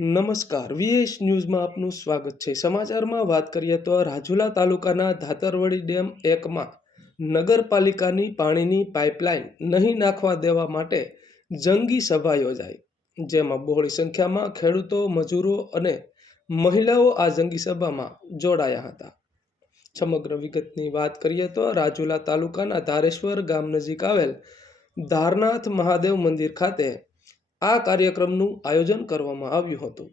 નમસ્કાર, વીએસ ન્યૂઝમાં આપનું સ્વાગત છે। સમાચારમાં વાત કરીએ તો રાજુલા તાલુકાના ધાતરવડી ડેમ 1માં નગરપાલિકાની પાણીની પાઇપલાઇન નહીં નાખવા દેવા માટે જંગી સભા યોજાઈ, જેમાં બહોળી સંખ્યામાં ખેડૂતો, મજૂરો અને મહિલાઓ આ જંગી સભામાં જોડાયા હતા। સમગ્ર વિગતની વાત કરીએ તો રાજુલા તાલુકાના ધારેશ્વર ગામ નજીક આવેલ ધારનાથ મહાદેવ મંદિર ખાતે આ કાર્યક્રમનું આયોજન કરવામાં આવ્યું હતું।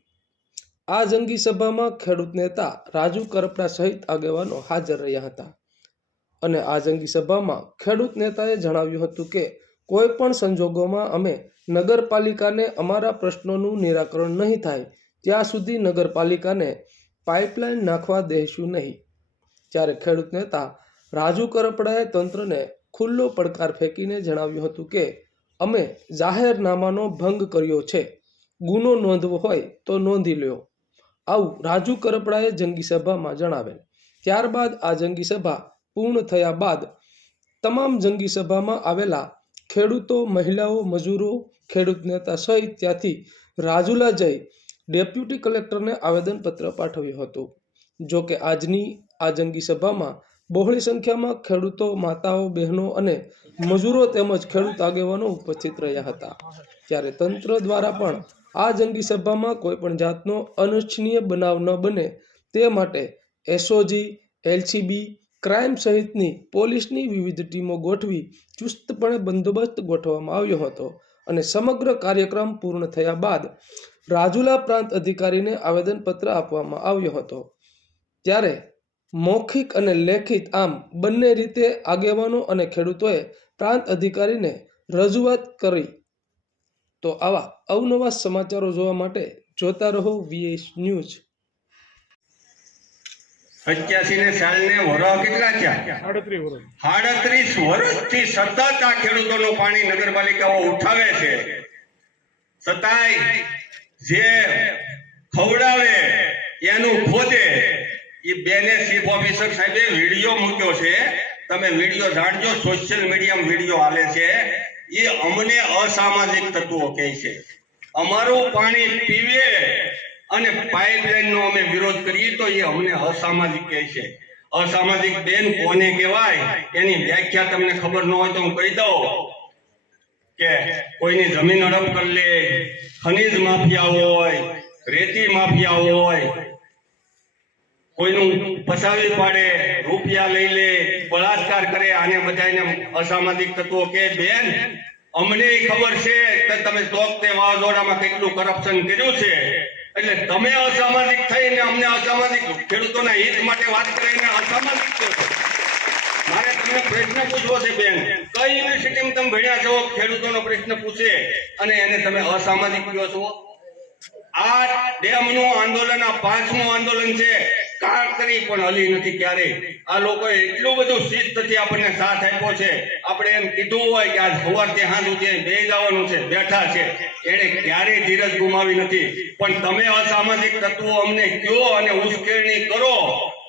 આ જંગી સભામાં ખેડૂત નેતા રાજુ કરપડા સહિત આગેવાનો હાજર રહ્યા હતા અને આ જંગી સભામાં ખેડૂત નેતાએ જણાવ્યું હતું કે કોઈ પણ સંજોગોમાં અમે નગરપાલિકાને અમારા પ્રશ્નોનું નિરાકરણ નહીં થાય ત્યાં સુધી નગરપાલિકાને પાઇપલાઇન નાખવા દઈશું નહીં। ત્યારે ખેડૂત નેતા રાજુ કરપડાએ તંત્રને ખુલ્લો પડકાર ફેંકીને જણાવ્યું હતું કે અમે જાહેરનામાનો ભંગ કર્યો છે, ગુનો નોંધવો હોય તો નોંધી લ્યો, આવું રાજુ કરપડાએ જંગી સભામાં જણાવેલ। ત્યારબાદ આ જંગી સભા પૂર્ણ થયા બાદ તમામ જંગી સભામાં આવેલા ખેડૂતો, મહિલાઓ, મજૂરો, ખેડૂત નેતા સહિત ત્યાંથી રાજુલા જઈ ડેપ્યુટી કલેક્ટરને આવેદનપત્ર પાઠવ્યું હતું। જો કે આજની આ જંગી સભામાં બહોળી સંખ્યામાં ખેડૂતો, માતાઓ, બહેનો અને મજૂરો તેમજ ખેડૂત આગેવાનો ઉપસ્થિત રહ્યા હતા। ત્યારે તંત્ર દ્વારા પણ આ જંગી સભામાં કોઈ પણ જાતનો અનિચ્છનીય બનાવ ન બને તે માટે એસઓજી, એલસીબી, ક્રાઇમ સહિતની પોલીસની વિવિધ ટીમો ગોઠવી ચુસ્તપણે બંદોબસ્ત ગોઠવવામાં આવ્યો હતો અને સમગ્ર કાર્યક્રમ પૂર્ણ થયા બાદ રાજુલા પ્રાંત અધિકારીને આવેદનપત્ર આપવામાં આવ્યો હતો। ત્યારે મૌખિક અને લેખિત આમ બંને રીતે આગેવાનો અને ખેડૂતોએ પ્રાંત અધિકારીને રજૂઆત કરી। તો આવા અવનવા સમાચારો જોવા માટે જોતા રહો વીએસ ન્યૂઝ। 85 સાલને વરહ કેટલા થયા? 38 વર્ષથી સતત આ ખેડૂતોનું પાણી નગરપાલિકાઓ ઉઠાવે છે, છતાંય જે ખવડાવે એનું ખોદે। એ બેને ચીફ ઓફિસર સાહેબે વિડીયો મૂક્યો છે, તમે વિડીયો જાણજો, સોશિયલ મીડિયામાં વિડીયો હાલે છે। એ અમને અસામાજિક તત્વો કહે છે, અમારું પાણી પીવે અને પાઇપલાઇનનો અમે વિરોધ કરીએ તો એ અમને અસામાજિક કહે છે। અસામાજિક બેન કોને કહેવાય એની વ્યાખ્યા તમને ખબર ન હોય તો હું કહી દઉં કે કોઈની જમીન હડપ કરી લે, ખનીજ માફિયા હોય, રેતી માફિયા હોય, કોઈનું ફસાવી પાડે, રૂપિયા લઈ લે, બળાત્કાર કરે, આને બધાને અસામાજિક તત્વો કે બેન અમને ખબર છે કે તમે તોકતે વાવાઝોડામાં કેટલું કરપ્શન કર્યું છે, એટલે તમે અસામાજિક થઈને અમને અસામાજિક ખેડૂતોના હિત માટે વાત કરીને અસામાજિક કહો છો। મારે તમને પ્રશ્ન પૂછવો છે બેન, કઈ યુનિવર્સિટીમાં તમે ભણ્યા છો? ખેડૂતોનો પ્રશ્ન પૂછે અને એને તમે અસામાજિક કહો છો। આ ડેમનું આંદોલન આ 5મું આંદોલન છે, કાંકરી પણ હલી નથી ક્યારેય। આ લોકોએ એટલું બધું શિસ્તથી આપણને સાથ આપ્યો છે, આપણે એમ કીધું હોય કે આજ સવારથી સાંજ સુધી બે જવાનું છે, બેઠા છે, એને ક્યારેય ધીરજ ગુમાવી નથી। પણ તમે અસામાજિક તત્વો અમને કયો અને ઉશ્કેરણી કરો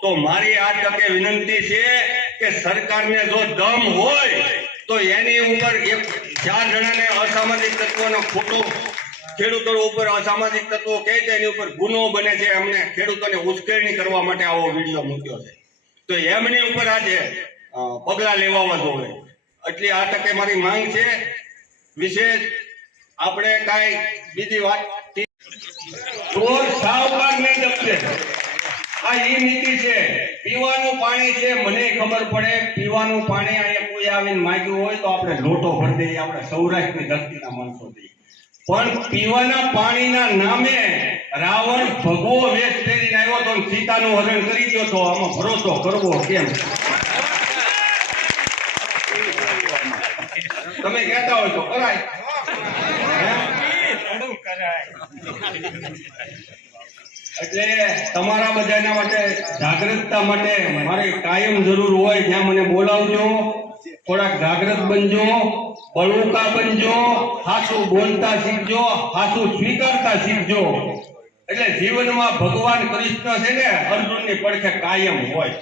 તો મારી આ તકે વિનંતી છે કે સરકારને જો દમ હોય તો એની ઉપર 4 જણાને અસામાજિક તત્વોનો ખોટો ખેડૂતો ઉપર અસામાજિક તત્વો કહે છે એની ઉપર ગુનો બને છે, અમને ખેડૂતોને ઉશ્કેરણી કરવા માટે આવો વિડીયો મૂક્યો છે, તો એમની ઉપર આજે પગલાં લેવા જોઈએ। એટલે આ તકે મારી માંગ છે, વિશેષ આપણે કાંઈ બીજી વાત ચોર સાવકારને દબશે, આ એ નીતિ છે। પીવાનું પાણી છે, મને ખબર પડે પીવાનું પાણી અહીંયા કોઈ આવીને માંગ્યું હોય તો આપણે લોટો ભરી દઈએ, આપણે સૌરાષ્ટ્રની ધરતીના માણસો દઈએ, પણ પીવાના પાણીના નામે રાવણ ભગવો વેશ પહેરીને આવ્યો તો સીતાનું હરણ કરી ગયો તો આમાં ભરોસો કરવો કેમ? તમે કહેતા હોય તો કરાય, એટલે તમારા બધાના માટે જાગૃતતા માટે મારે કાયમ જરૂર હોય ત્યાં મને બોલાવજો, થોડાક જાગૃત બનજો, બળુકા બનજો, હાસું બોલતા શીખજો, હાસું સ્વીકારતા શીખજો, એટલે જીવનમાં ભગવાન કૃષ્ણ છે ને અર્જુનની પડખે કાયમ હોય।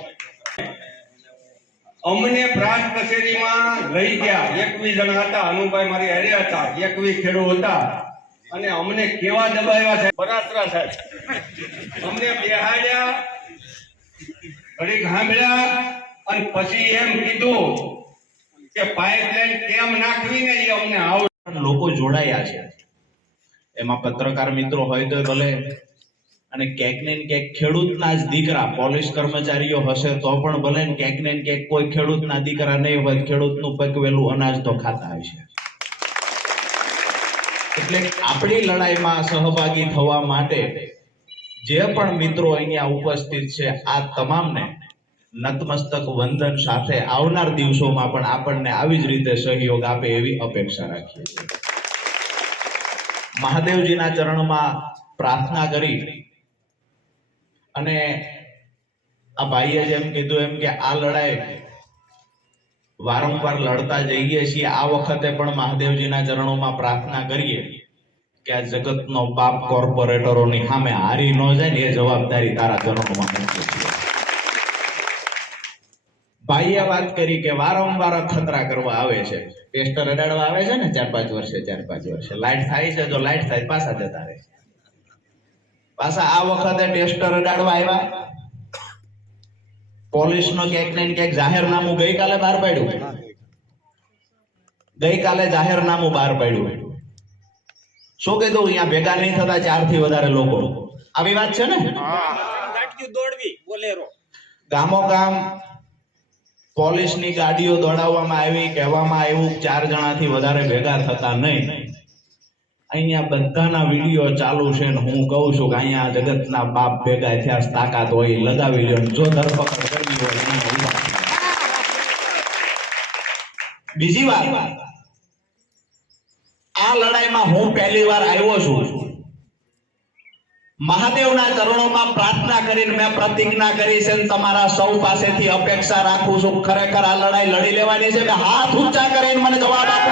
અમને પ્રાંત કચેરીમાં લઈ ગયા, 21 જણા હતા, અનુભાઈ મારી હારે હતા, 21 ખેડૂત હતા। અને અમને કેવા દબાવ્યા છે બરાસરા સાહેબ, અમને બેહાડ્યા, ઘડીક સાંભળ્યા અને પછી એમ કીધું કે પાઇપલાઇન કેમ નાખવી ને એ અમને આવડે. લોકો જોડાયા છે, એમાં પત્રકાર મિત્રો હોય તો ભલે, અને ક્યાંક ને ક્યાંક ખેડૂતના જ દીકરા પોલીસ કર્મચારીઓ હશે તો પણ ભલે, ને ક્યાંક ને ક્યાંક કોઈ ખેડૂતના દીકરા નહીં હોય, ખેડૂતનું પકવેલું અનાજ તો ખાતા હશે. એટલે આપણી લડાઈમાં સહભાગી થવા માટે જે પણ મિત્રો અહીંયા ઉપસ્થિત છે, આ તમામને નતમસ્તક વંદન સાથે આવનાર દિવસોમાં પણ આપણને આવી જ રીતે સહયોગ આપે એવી અપેક્ષા રાખીએ છીએ. મહાદેવજીના ચરણમાં પ્રાર્થના કરી અને આ ભાઈએ જેમ કીધું એમ કે આ લડાઈ વારંવાર લડતા જઈએ છીએ, આ વખતે પણ મહાદેવજીના ચરણોમાં પ્રાર્થના કરીએ કે આ જગતનો બાપ કોર્પોરેટરોની સામે હારી ન જાય ને એ જવાબદારી તારા ચરણોમાં મૂકીએ છીએ. ભાઈએ વાત કરી કે વારંવાર ખતરા કરવા આવે છે, ટેસ્ટર અડાડવા આવે છે ને 4-5 વર્ષે લાઈટ થાય છે, જો લાઈટ થાય પાછા જતા રહે. પાછા આ વખતે ટેસ્ટર અડાડવા આવ્યા. પોલીસનો ક્યાંક ને ક્યાંક જાહેરનામું ગઈકાલે બહાર પાડ્યું. શું કીધું? અહીંયા ભેગા નહીં થતા 4 થી વધારે લોકો. આવી વાત છે ને? ગામો ગામ પોલીસની ગાડીઓ દોડાવવામાં આવી, કહેવામાં આવ્યું 4 જણાથી વધારે ભેગા થતા નહીં. અહીંયા બધાના વિડીયો ચાલુ છે ને હું કહું છું કે અહીંયા જગતના બાપ ભેગા થયા, તાકાત હોય લગાવી લ્યો, જો ધરપકડ કરવી હોય અહીંયા ઉભા. બીજી વાત, આ લડાઈમાં હું પહેલી વાર આવ્યો છું. મહાદેવના ચરણોમાં પ્રાર્થના કરીને મેં પ્રતિજ્ઞા કરી છે, તમારા સૌ પાસેથી અપેક્ષા રાખું છું, ખરેખર આ લડાઈ લડી લેવાની છે. હાથ ઊંચા કરીને મને જવાબ આપો.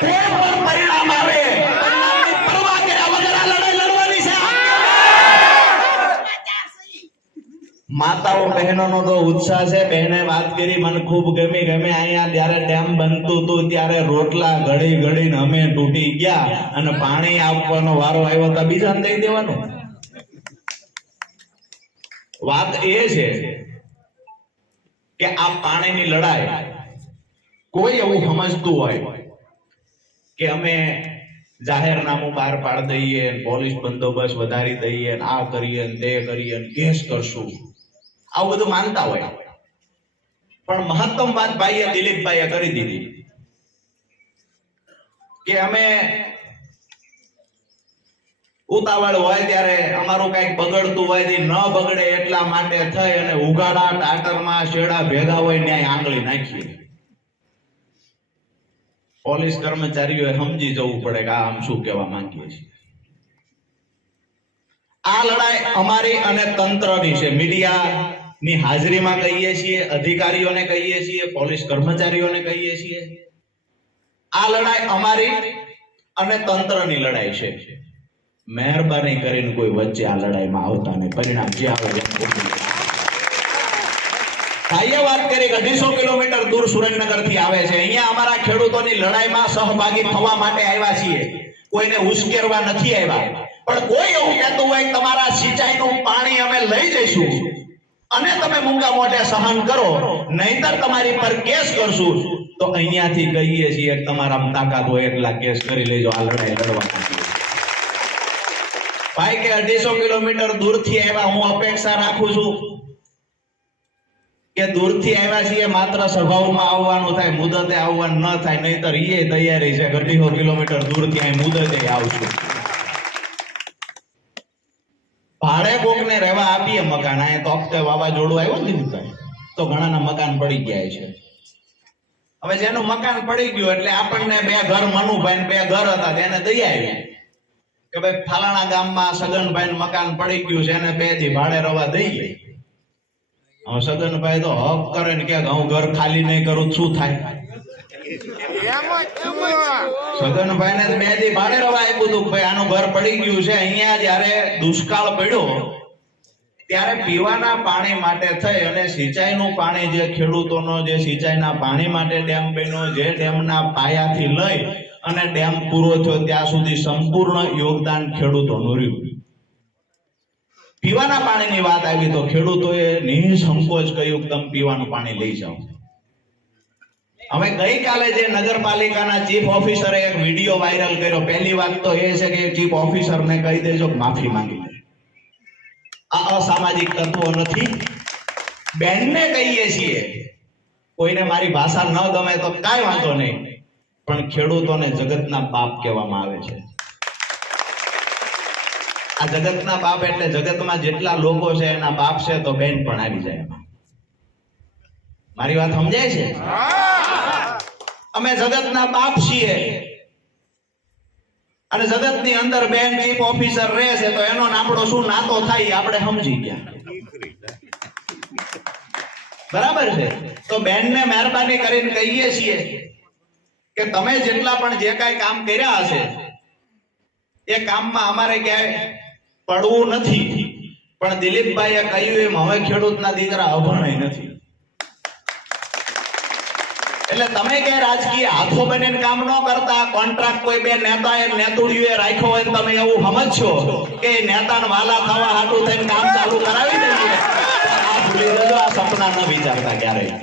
કોઈ પણ પરિણામ આવે, પરિણામની પરવા કર્યા વગર આ લડાઈ લડવાની છે. માતાઓ બહેનોનો તો ઉત્સાહ છે. બહેને વાત કરી મને ખૂબ ગમી. અહીંયા જ્યારે ડેમ બનતું હતું ત્યારે રોટલા ઘડીને અમે તૂટી ગયા અને પાણી આપવાનો વારો આવ્યો તો બીજાને દઈ દેવાનું. વાત એ છે કે આ પાણીની લડાઈ કોઈ એવું સમજતું હોય કે અમે જાહેરનામું બહાર પાડી દઈએ, પોલીસ બંદોબસ્ત વધારી દઈએ, આ કરીએ તે કરીએ, કેસ કરશું, આવું બધું માનતા હોય. પણ મહત્તમ વાત ભાઈએ દિલીપભાઈએ કરી દીધી કે અમે ઉતાવળ હોય ત્યારે અમારું કઈક બગડતું હોય તે ન બગડે એટલા માટે થઈ અને ઉગાડા ટાટરમાં શેડા ભેગા હોય ન્યાય આંગળી નાખીએ. પોલીસ કર્મચારીઓએ સમજી જવું પડે કે આમ શું કહેવા માંગીએ છીએ. આ લડાઈ અમારી અને તંત્રની છે. મીડિયાની હાજરીમાં કહીએ છીએ, અધિકારીઓને કહીએ છીએ, પોલીસ કર્મચારીઓને કહીએ છીએ. આ લડાઈ અમારી અને તંત્રની લડાઈ છે. મહેરબાની કરીને કોઈ વચ્ચે આ લડાઈમાં આવતા નહીં. પરિણામ જે આવે ભાઈએ વાત કરી 250 કિલોમીટર દૂર સુરેન્દ્રનગર થી આવે છે. અહીંયા અમારા ખેડૂતોની લડાઈમાં સહભાગી થવા માટે આવ્યા છીએ, કોઈને ઉશ્કેરવા નથી આવ્યા. પણ કોઈ એવું કહેતું હોય કે તમારા સિંચાઈનું પાણી અમે લઈ જઈશું અને તમે મૂંગા મોઢે સહન કરો, નહીંતર તમારી પર કેસ કરશું, તો અહીંયાથી કહીએ છીએ તમારામાં તાકાત હોય એટલા કેસ કરી લેજો. આ લડાઈ લડવાની ભાઈ કે 250 કિલોમીટર દૂરથી આવ્યા. હું અપેક્ષા રાખું છું કે દૂરથી આવ્યા છીએ માત્ર સભાઓમાં આવવાનું થાય, મુદતે આવવાનું ન થાય, નહીંતર એ તૈયારી છે 250 કિલોમીટર દૂરથી અહીં મુદતે આવશું. ભાડે કોકને રહેવા આપીએ મકાન. અહીંયા તો હપ્તે વાવાઝોડું આવ્યું ને તો ઘણાના મકાન પડી ગયા છે. હવે જેનું મકાન પડી ગયું એટલે આપણને 2 ઘર મનુભાઈ 2 ઘર હતા તેને દઈ આવ્યા કે ભાઈ ફલાણા ગામમાં સગનભાઈ મકાન પડી ગયું છે, એને 2 દી ભાડે રહેવા દઈએ. હવે સગનભાઈ તો હક કરે ને કે હું ઘર ખાલી નહીં કરું શું થાય? સગનભાઈ ને 2 દી ભાડે રહેવા આપ્યું હતું. ભાઈ આનું ઘર પડી ગયું છે. અહીંયા જયારે દુષ્કાળ પડ્યો ત્યારે પીવાના પાણી માટે થઈ અને સિંચાઈનું પાણી જે ખેડૂતોનો જે સિંચાઈના પાણી માટે ડેમ બન્યો, જે ડેમના પાયાથી લઈ અને ડેમ પૂરો થયો ત્યાં સુધી સંપૂર્ણ યોગદાન ખેડૂતોનું રહ્યું. પીવાના પાણીની વાત આવી તો ખેડૂતોએ નિસંકોચ કહ્યું કે તમે પીવાનું પાણી લઈ જાઓ. હવે ગઈકાલે જે નગરપાલિકાના ચીફ ઓફિસરે એક વિડીયો વાયરલ કર્યો. પહેલી વાત તો એ છે કે ચીફ ઓફિસરને કહી દેજો કે માફી માંગી લે. આ અસામાજિક તત્વો નથી. બેનને કહીએ છીએ, કોઈને મારી ભાષા ન ગમે તો કાંઈ વાંધો નહીં, પણ ખેડૂતોને જગતના બાપ કહેવામાં આવે છે. આ જગતના બાપ એટલે જગતમાં જેટલા લોકો છે એના બાપ છે, તો બેન પણ આવી જાય. મારી વાત સમજાય છે? અમે જગતના બાપ છીએ અને જગતની અંદર બેન ચીફ ઓફિસર રહે છે, તો એનો નામડો શું નાતો થાય આપણે સમજી ગયા. બરાબર છે? તો બેનને મહેરબાની કરીને કહીએ છીએ કે તમે જેટલા પણ જે કાંઈ કામ કર્યા હશે એ કામમાં અમારે ક્યાંય પડવું નથી, પણ દિલીપભાઈએ કહ્યું એમ હવે ખેડૂતના દીકરા અભણાય નથી. એટલે તમે કે રાજકીય હાથો બનીને કામ ન કરતા, કોન્ટ્રાક્ટ કોઈ બે નેતાએ નેતુડીઓએ રાખ્યો હોય તમે એવું સમજશો કે નેતાને વાલા થવા હાટું થઈને કામ ચાલુ કરાવી દઈએ, આ ભૂલી જજો. આ સપના ન વિચારતા ક્યારેય.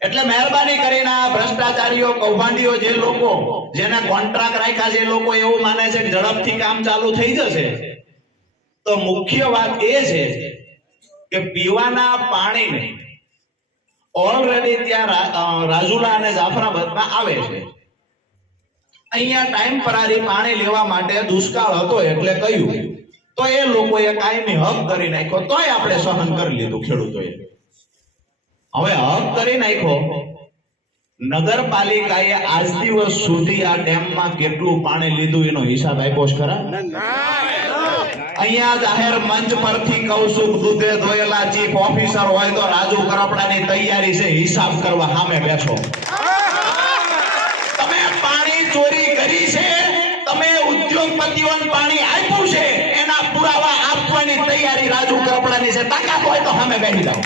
એટલે મહેરબાની કરીને આ ભ્રષ્ટાચારીઓ, કૌભાંડીઓ, જે લોકો જેને કોન્ટ્રાક્ટ રાખ્યા છે, એ લોકો એવું માને છે કે ઝડપથી કામ ચાલુ થઈ જશે. તો મુખ્ય વાત એ છે કે પીવાના પાણીને ઓલરેડી ત્યાં રાજુલા અને જાફરાબાદમાં આવે છે. અહીંયા ટેમ્પરરી પાણી લેવા માટે દુષ્કાળ હતો એટલે કહ્યું, તો એ લોકોએ કાયમી હક કરી નાખ્યો, તોય આપણે સહન કરી લીધું ખેડૂતોએ. હવે હક કરી નાખ્યો, નગરપાલિકાએ આજ દિવસ સુધી આ ડેમમાં કેટલું પાણી લીધું એનો હિસાબ આપ્યો છે ખરા? અહીંયા જાહેર મંચ પરથી કહું છું, દૂધે ધોયેલા ચીફ ઓફિસર હોય તો રાજુ કરપડાની તૈયારી છે હિસાબ કરવા સામે બેઠો. તમે પાણી ચોરી કરી છે, તમે ઉદ્યોગપતિઓને પાણી આપ્યું છે, એના પુરાવા આપવાની તૈયારી રાજુ કરપડાની છે. તાકાત હોય તો સામે બેસી જાઓ.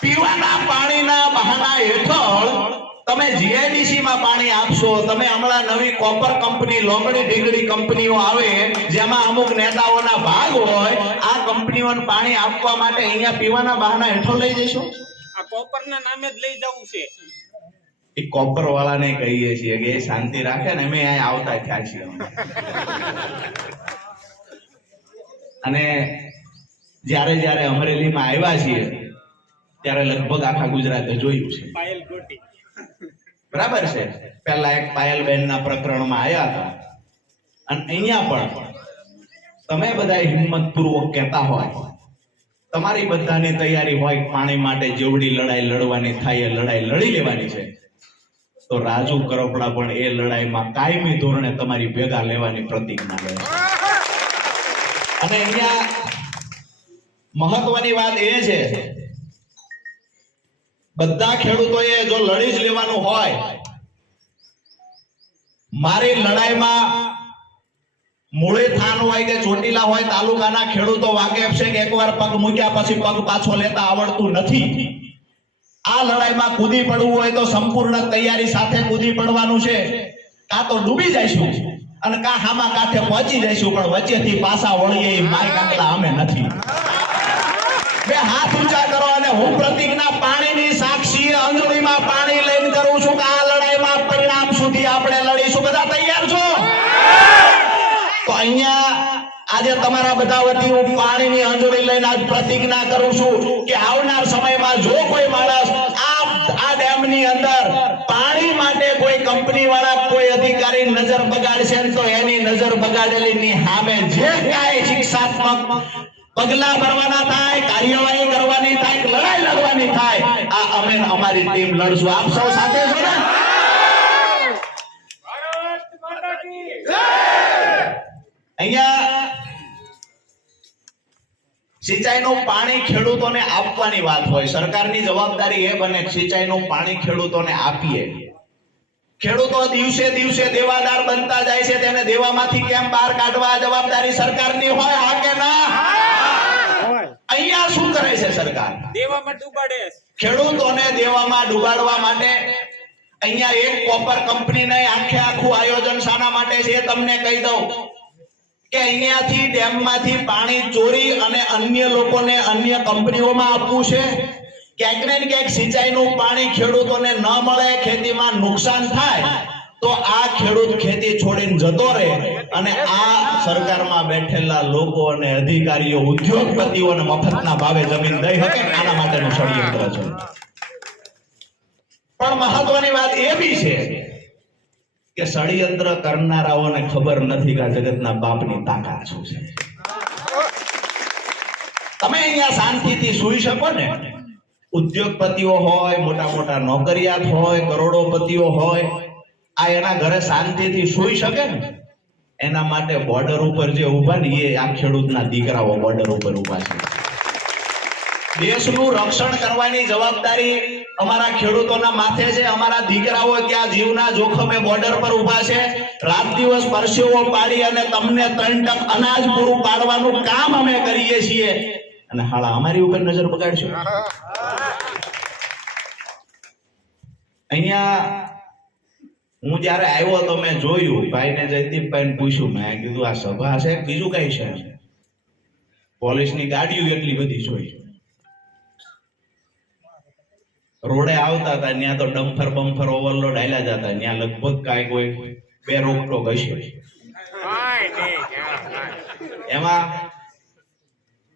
પીવાના પાણીના બહાના હેઠળ તમે જીઆઈડીસી માં પાણી આપશો. તમે હમણાં નવી કોપર કંપની, લોંગડી ઢીંગડી કંપનીઓ આવે જેમાં અમુક નેતાઓના ભાગ હોય, આ કંપનીઓને પાણી આપવા માટે અહીંયા પીવાના બહાના હેઠળ લઈ જશો. આ કોપરના નામે જ લઈ જવું છે. એ કોપર વાળાને કહીએ છીએ કે એ શાંતિ રાખે ને, અમે અહીંયા આવતા થયા છીએ. અને જ્યારે જ્યારે અમરેલીમાં આવ્યા છીએ ત્યારે લગભગ આખા ગુજરાતે જોયું છે. પાયલ ગોટી બરાબર છે? પહેલા એક પાયલબેનના પ્રકરણમાં આવ્યા હતા, અને અહીંયા પણ તમે બધા હિંમતપૂર્વક કહેતા હોય, તમારી બધાની તૈયારી હોય પાણી માટે જેવડી લડાઈ લડવાની થાય એ લડાઈ લડી લેવાની છે, તો રાજુ કરપડા પણ એ લડાઈમાં કાયમી ધોરણે તમારી ભેગા લેવાની પ્રતિજ્ઞા લે. અને અહીંયા મહત્વની વાત એ છે, બધા ખેડૂતોએ જો લડી જ લેવાનું હોય, મારી લડાઈમાં મૂળે થાન હોય કે ચોટીલા હોય, તાલુકાના ખેડૂતો વાકેફ છે કે એકવાર પગ મૂક્યા પછી પગ પાછો લેતા આવડતું નથી. આ લડાઈમાં કૂદી પડવું હોય તો સંપૂર્ણ તૈયારી સાથે કૂદી પડવાનું છે. કાં તો ડૂબી જઈશું અને કાં હામા કાંઠે પહોંચી જઈશું, પણ વચ્ચેથી પાછા વળીએ એ માય કાંકલા અમે નથી. બે હાથ ઊંચા કરો અને હું પ્રતિજ્ઞા પાણીની સાક્ષી અંજળીમાં પાણી લઈને કરું છું કે આ લડાઈમાં પરિણામ સુધી આપણે લડીશું. બધા તૈયાર છો? તો અહીંયા આજે તમારા બધા વતી હું પાણીની અંજળી લઈને આજ પ્રતિજ્ઞા કરું છું કે આવનાર સમયમાં જો કોઈ માણસ આ ડેમની અંદર પાણી માટે કોઈ કંપની વાળા, કોઈ અધિકારી નજર બગાડશે તો એની નજર બગાડેલીની સામે જે કાંઈ શિક્ષાત્મક પગલા ભરવાના થાય, કાર્યવાહી કરવાની થાય, લડાઈ લડવાની થાય, આ અમે અમારી ટીમ લડશું. આપ સૌ સાથે છો ને? અહીંયા સિંચાઈનું પાણી ખેડૂતોને આપવાની વાત હોય, સરકારની જવાબદારી એ બને કે સિંચાઈનું પાણી ખેડૂતોને આપીએ. ખેડૂતો દિવસે દિવસે દેવાદાર બનતા જાય છે, તેને દેવામાંથી કેમ બહાર કાઢવા જવાબદારી સરકારની હોય, હા કે ના? અહીંયા શું કરે છે સરકાર? દેવામાં ડૂબાડે. ખેડૂતોને દેવામાં ડૂબાડવા માટે અહીંયા એક કોપર કંપનીને આખે આખું આયોજન શાના માટે છે એ તમને કહી દઉં કે અહીંયાથી ડેમમાંથી પાણી ચોરી અને અન્ય લોકોને અન્ય કંપનીઓમાં આપવું છે. ક્યાંક ને ક્યાંક સિંચાઈનું પાણી ખેડૂતોને ન મળે, ખેતીમાં નુકસાન થાય તો આ ખેડૂત ખેતી છોડીને જતો રહે અને આ સરકારમાં બેઠેલા લોકો અને અધિકારીઓ ઉદ્યોગપતિઓને મફતના ભાવે જમીન દઈ શકે, આના માટેનું ષડયંત્ર છે. પણ મહત્વની વાત એ બી છે કે ષડયંત્ર કરનારાઓને ખબર નથી કે આ જગતના બાપની તાકાત શું છે. તમે અહીંયા શાંતિથી સૂઈ શકો ને, ઉદ્યોગપતિઓ હોય, મોટા મોટા નોકરિયાત હોય, કરોડોપતિઓ હોય, આ એના ઘરે શાંતિથી સૂઈ શકે ને, એના માટે બોર્ડર ઉપર જે ઉભા ને એ આ ખેડૂતના દીકરાઓ બોર્ડર ઉપર ઉભા છે. દેશનું રક્ષણ કરવાની જવાબદારી અમારા ખેડૂતોના માથે છે. અમારા દીકરાઓ ત્યાં જીવના જોખમે બોર્ડર પર ઉભા છે. રાત દિવસ પરસેવો પાડી અને તમને 3 ટક અનાજ પૂરું પાડવાનું કામ અમે કરીએ છીએ અને હાલા અમારી ઉપર નજર બગાડશો. અહીંયા હું જયારે આવ્યો તો મેં જોયું, ભાઈને જયદીપભાઈને પૂછ્યું, મેં કીધું આ સભા છે બીજું કઈ છે? પોલીસની ગાડીઓ એટલી બધી જોઈ. રોડે આવતા હતા ત્યાં તો ડમ્ફર બમ્ફર ઓવરલોડ હાલ્યા જતા, ત્યાં લગભગ કાંઈ કોઈ 2 રોકટોક હશે. એમાં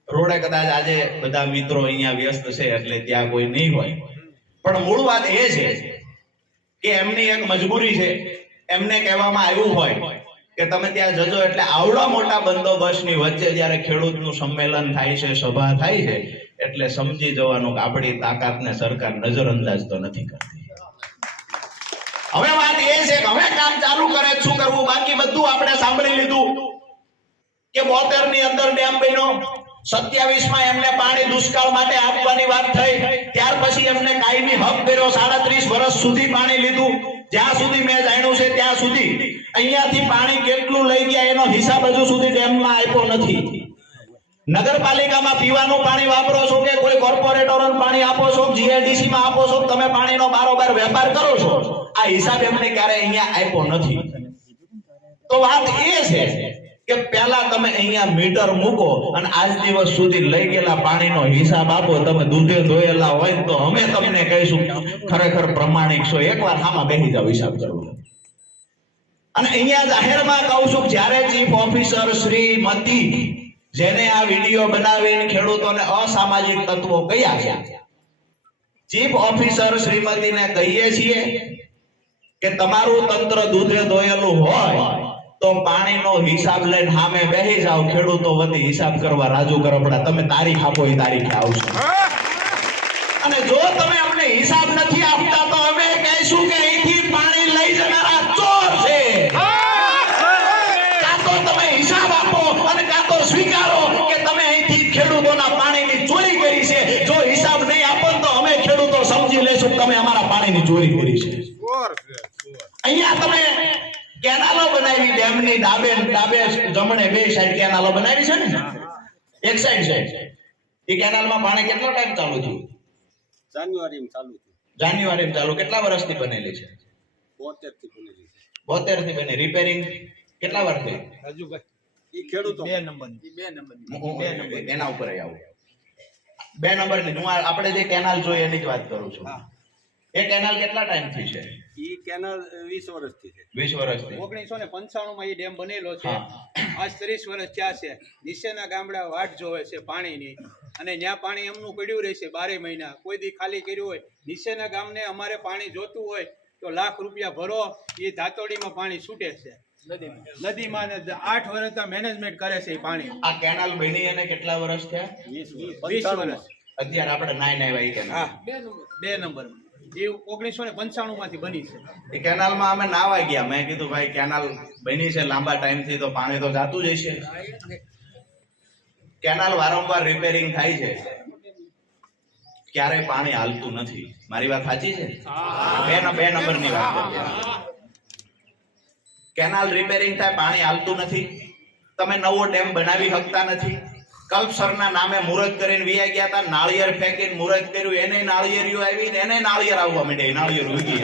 રોડે કદાચ આજે બધા મિત્રો અહીંયા વ્યસ્ત છે એટલે ત્યાં કોઈ નહીં હોય, પણ મૂળ વાત એ છે કે એમની એક મજબૂરી છે. એમને કહેવામાં આવ્યું હોય કે તમે ત્યાં જજો, એટલે આવડા મોટા બંદોબસ્તની વચ્ચે જ્યારે ખેડૂતનું સંમેલન થાય છે, સભા થાય છે, એટલે સમજી જવાનું કે આપણી તાકાતને સરકાર નજરઅંદાજ તો નથી કરતી. હવે વાત એ છે કે હવે કામ ચાલુ કરે શું કરવું, બાકી બધું આપણે સાંભળી લીધું કે 72 ની અંદર ડેમ બન્યો, 27 માં એમને પાણી દુષ્કાળ માટે આપવાની વાત થઈ, ત્યાર પછી એમને કાયમી હક કર્યો, 37 વર્ષ સુધી પાણી લીધું. જ્યાં સુધી મેં જાણ્યું છે ત્યાં સુધી અહીંયાથી પાણી કેટલું લઈ ગયા એનો હિસાબ હજુ સુધી ડેમમાં આપ્યો નથી. નગરપાલિકામાં પીવાનું પાણી વાપરો છો કે કોઈ કોર્પોરેટરોને પાણી આપો છો, જીઆઈડીસી માં આપો છો, તમે પાણીનો બારોબાર વેપાર કરો છો, આ હિસાબ એમને ક્યારે અહીંયા આપ્યો નથી. તો વાત એ છે કે પહેલા તમે અહીંયા મીટર મૂકો અને આજ દિવસ સુધી લઈ ગયેલા પાણીનો હિસાબ આપો. તમે દૂધે ધોયેલા હોય તો અમે તમને કહીશું ખરેખર પ્રમાણિક છો, એકવાર આમાં બેસી જાવ હિસાબ કરો. અને અહીંયા જાહેરમાં કહું છું, જ્યારે ચીફ ઓફિસર શ્રીમતી જેને આ વિડીયો બનાવીને ખેડૂતોને અસામાજિક તત્વો કયા છે, ચીફ ઓફિસર શ્રીમતીને કહીએ છીએ કે તમારું તંત્ર દૂધે ધોયેલું હોય તો પાણીનો હિસાબ લઈને સામે બેસી જાવ, ખેડૂતો વતી હિસાબ કરવા રાજુ કરપડા, તમે તારીખ આપો એ તારીખે આવશો. અને જો તમે અમને હિસાબ નથી આપતા તો અમે કહીશું કે અહીંથી પાણી લઈ જનારા ચોર છે. કાં તો તમે હિસાબ આપો અને કાં તો સ્વીકારો કે તમે અહીંથી ખેડૂતોના પાણીની ચોરી કરી છે. જો હિસાબ નહીં આપો તો અમે ખેડૂતો સમજી લેશું તમે અમારા પાણીની ચોરી કરી છે. અહીંયા તમે કેનાલો બનાવી, ડેમની ડાબે જમણે 2 સાઈડ કેનાલો બનાવી છે ને, એક સાઈડ છે. એ કેનાલમાં પાણી કેટલો ટાઈમ ચાલુ થયું? જાન્યુઆરીમાં ચાલુ. કેટલા વર્ષથી બનેલી છે? 72 થી બની. રિપેરિંગ કેટલા વાર થઈ? રાજુભાઈ ખેડૂતો 2 નંબર એના ઉપર આવું 2 નંબરની હું આપણે જે કેનાલ જોઈએ એની જ વાત કરું છું. એ કેનાલ કેટલા ટાઈમ થી છે? ઈ કેનાલ 20 વર્ષથી છે. 20 વર્ષથી. 1995 માં એ ડેમ બનેલો છે. આજ 30 વર્ષ થયા છે. નીચેના ગામડા વાટ જોવે છે પાણીની, અને ત્યાં પાણી એમનું પડ્યું રહેશે 12 મહિના. કોઈ દી ખાલી કર્યું હોય, નીચેના ગામને અમારે પાણી જોતું હોય તો લાખ રૂપિયા ભરો, એ ધાતોડીમાં પાણી છૂટે છે નદીમાં. 8 વર્ષ મેનેજમેન્ટ કરે છે એ પાણી. આ કેનાલ બની અને કેટલા વર્ષ થયા? 20 વર્ષ. અત્યારે આપણે નાઈ આવ્યા એ કેનાલ. હા, 2 નંબર એ 1995 માંથી બની છે. એ કેનાલમાં અમે નાવા ગયા. મેં કીધું ભાઈ કેનાલ બની છે લાંબા ટાઈમ થી તો પાણી તો જાતું જ હશે. કેનાલ વારંવાર રિપેરિંગ થાય છે, ક્યારેય પાણી હાલતું નથી. મારી વાત સાચી છે? 2 નંબરની વાત કરીએ. કેનાલ રિપેરિંગ થાય, પાણી હાલતું નથી. તમે નવો ડેમ બનાવી શકતા નથી. કલ્પસરના નામે મુહૂર્ત કરીને વિયા ગયા હતા, નાળિયેર ફેંકીને મુહૂર્ત કર્યું, એને નાળિયેરિયું આવી ને એને નાળિયેર આવવા માંડ્યા, નાળિયેર ઉગી.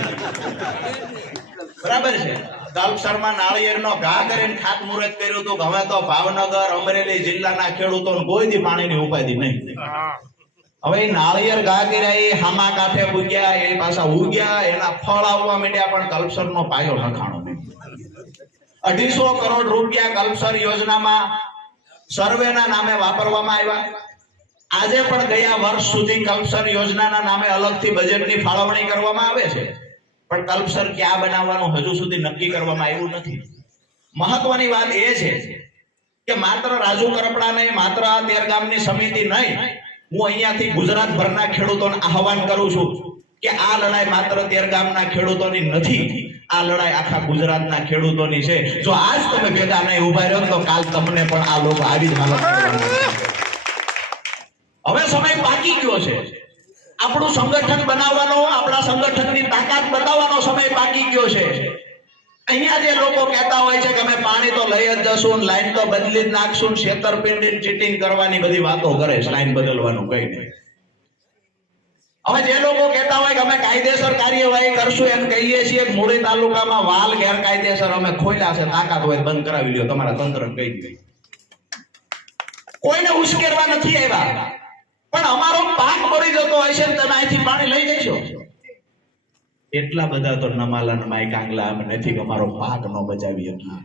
બરાબર છે. કલ્પસરમાં નાળિયેરનો ઘા કરીને ખાત મુહૂર્ત કર્યું હતું. હવે તો ભાવનગર, અમરેલી જિલ્લાના ખેડૂતોને કોઈ દી પાણીની ઉપાધિ નહીં. હવે એ નાળિયેર ઘા કર્યા, એ હામા કાંઠે ઉગ્યા, એ પાછા ઉગ્યા, એના ફળ આવવા માંડ્યા, પણ કલ્પસરનો પાયો નખાણો નહીં. 250 કરોડ રૂપિયા કલ્પસર યોજનામાં સર્વેના નામે વાપરવામાં આવ્યા. આજે પણ ગયા વર્ષ સુધી કલ્પસર યોજનાના નામે અલગથી બજેટની ફાળવણી કરવામાં આવે છે, પણ કલ્પસર ક્યાં બનાવવાનું હજુ સુધી નક્કી કરવામાં આવ્યું નથી. મહત્વની વાત એ છે કે માત્ર રાજુ કરપડાને, માત્ર આ 13 ગામની સમિતિ નહીં, હું અહીંયાથી ગુજરાતભરના ખેડૂતોને આહવાન કરું છું કે આ લડાઈ માત્ર 13 ગામના ખેડૂતોની નથી, આ લડાઈ આખા ગુજરાતના ખેડૂતોની છે. જો આજ તમે ભેગા નહીં ઉભા રહ્યો તો કાલ તમને પણ આ લોકો આવી જ હાલત કરવાના. હવે સમય પાકી ગયો છે. આપણું સંગઠન બનાવવાનો, આપણા સંગઠનની તાકાત બતાવવાનો સમય પાકી ગયો છે. અહીંયા જે લોકો કહેતા હોય છે કે અમે પાણી તો લઈ જ જશું, લાઈન તો બદલી જ નાખશું, છેતરપિંડી ચીટિંગ કરવાની બધી વાતો કરે છે, લાઈન બદલવાનું કઈ નહીં. હવે જે લોકો કહેતા હોય કે અમે કાયદેસર કાર્યવાહી કરશું, એમ કહીએ છીએ મૂળી તાલુકામાં વાલ ગેરકાયદેસર અમે ખોલ્યા છે, તાકાત હોય બંધ કરાવી લ્યો, તમારા તંત્રને કહી દે. કોઈને ઉશ્કેરવા નથી આવ્યા, પણ અમારો પાક મરી જતો હોય છે, તમે અહીંથી પાણી લઈ જશો. એટલા બધા તો નમાલા નમાઈ કાંગલા અમે નથી કે અમારો પાક ન બચાવી શકીએ.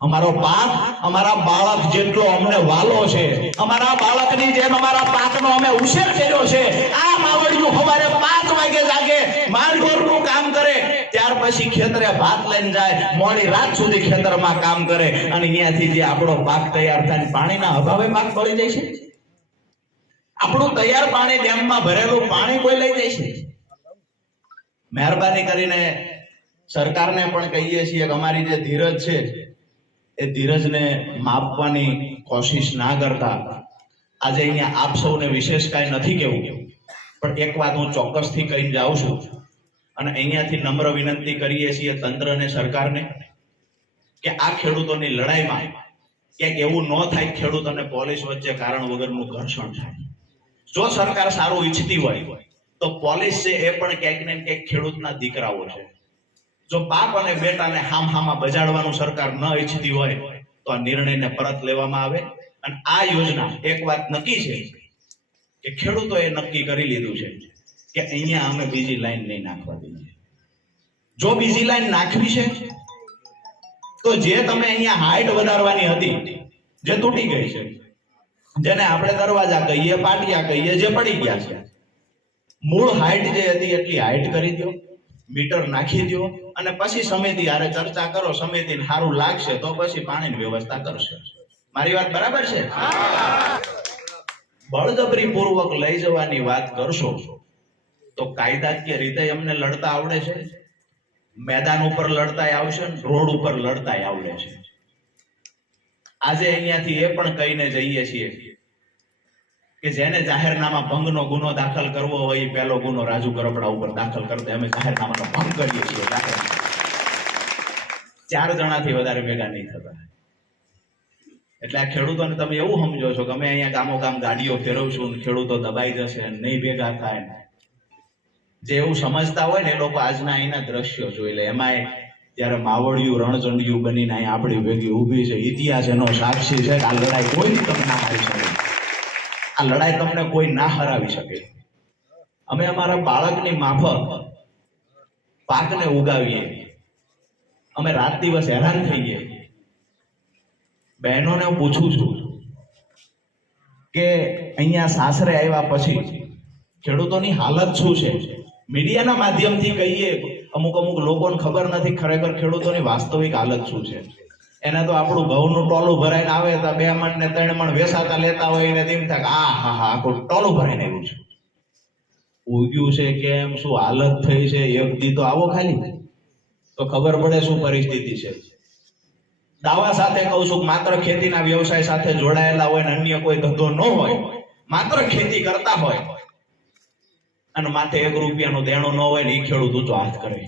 અમારો પાક અમારા બાળક જેટલો અમને વાલો છે, અમારા બાળકની જેમ અમારા પાકનો અમે ઉછેર કર્યો છે. આ માવડિયું સવારે 5 વાગે જાગે, માંડગોરનું કામ કરે, ત્યાર પછી ખેતરે ભાત લઈને જાય, મોડી રાત સુધી ખેતરમાં કામ કરે, અને અહીંયાથી જે આપણો પાક તૈયાર થાય, પાણીના અભાવે પાક બળી જાય છે. આપણું તૈયાર પાણી ડેમમાં ભરેલું પાણી કોઈ લઈ જાય છે. મહેરબાની કરીને સરકારને પણ કહીએ છીએ કે અમારી જે ધીરજ છે એ ધીરજને માપવાની કોશિશ ના કરતા. આજે અહીંયા આપ સૌને વિશેષ કાંઈ નથી કહેવું, પણ એક વાત હું ચોક્કસથી કહીને જાઉં છું, અને અહીંયાથી નમ્ર વિનંતી કરીએ છીએ તંત્રને, સરકારને, કે આ ખેડૂતોની લડાઈમાં ક્યાંક એવું ન થાય ખેડૂત અને પોલીસ વચ્ચે કારણ વગરનું ઘર્ષણ થાય. જો સરકાર સારું ઈચ્છતી હોય તો પોલીસ છે એ પણ ક્યાંક ને ક્યાંક ખેડૂતના દીકરાઓ છે. જો બાપ અને બેટાને હામહામાં બજાડવાનું સરકાર ન ઈચ્છતી હોય તો આ નિર્ણયને પરત લેવામાં આવે. અને આ યોજના એક વાત નક્કી છે કે ખેડૂતોએ નક્કી કરી લીધું છે કે અહીંયા અમે બીજી લાઈન નહીં નાખવા દઈએ. જો બીજી લાઈન નાખવી છે તો જે તમે અહીંયા હાઈટ વધારવાની હતી, જે તૂટી ગઈ છે, જેને આપણે દરવાજા કહીએ, પાટિયા કહીએ, જે પડી ગયા છે, મૂળ હાઈટ જે હતી એટલી હાઈટ કરી દો, મીટર નાખી દો, અને પછી સમિતિ હારે ચર્ચા કરો. સમિતિને સારું લાગશે તો પછી પાણીની વ્યવસ્થા કરશે. મારી વાત બરાબર છે? બળજબરી પૂર્વક લઈ જવાની વાત કરશો તો કાયદાકીય રીતે અમને લડતા આવડે છે, મેદાન ઉપર લડતા આવશે, રોડ ઉપર લડતા આવડે છે. આજે અહીંયાથી એ પણ કહીને જઈએ છીએ કે જેને જાહેરનામા ભંગનો ગુનો દાખલ કરવો હોય એ પહેલો ગુનો રાજુ કરપડા ઉપર દાખલ કરતા. અમે જાહેરનામાનો ભંગ કરીએ છીએ. 4 જણાથી વધારે ભેગા નહીં થતા. એટલે આ ખેડૂતોને તમે એવું સમજો છો કે અમે અહીંયા ગામો ગામ ગાડીઓ ફેરવશું, ખેડૂતો દબાઈ જશે, નહીં ભેગા થાય. જે એવું સમજતા હોય ને એ લોકો આજના અહીંના દ્રશ્યો જોઈ લે. એમાંય ત્યારે માવડિયું રણચંડિયું બનીને અહીં આપણી ભેગી ઊભી છે. ઇતિહાસ એનો સાક્ષી છે કે આ લડાઈ કોઈ તમને ના હારી શકે, આ લડાઈ તમને કોઈ ના હરાવી શકે. અમે અમારા બાળકની માફક પાકને ઉગાવીએ, અમે રાત દિવસ હેરાન થઈએ. બહેનોને હું પૂછું છું કે અહીંયા સાસરે આવ્યા પછી ખેડૂતોની હાલત શું છે. મીડિયાના માધ્યમથી કહીએ, અમુક લોકોને ખબર નથી ખરેખર ખેડૂતોની વાસ્તવિક હાલત શું છે. એને તો આપણું ઘઉંનું ટોલું ભરાઈને આવે તો 2 મણ ને 3 મણ વેસાતા લેતા હોય એને તેમ થાય આ હા હા આખું ટોલું ભરાઈને આવ્યું છે. ઉગ્યું છે કેમ, શું હાલત થઈ છે, એક દી તો આવો ખાલી તો ખબર પડે શું પરિસ્થિતિ છે. દાવા સાથે કહું છું, માત્ર ખેતીના વ્યવસાય સાથે જોડાયેલા હોય ને અન્ય કોઈ ધંધો ન હોય, માત્ર ખેતી કરતા હોય અને માથે 1 રૂપિયાનું દેણું ન હોય ને એ ખેડૂત ઊંચો હાથ કરે.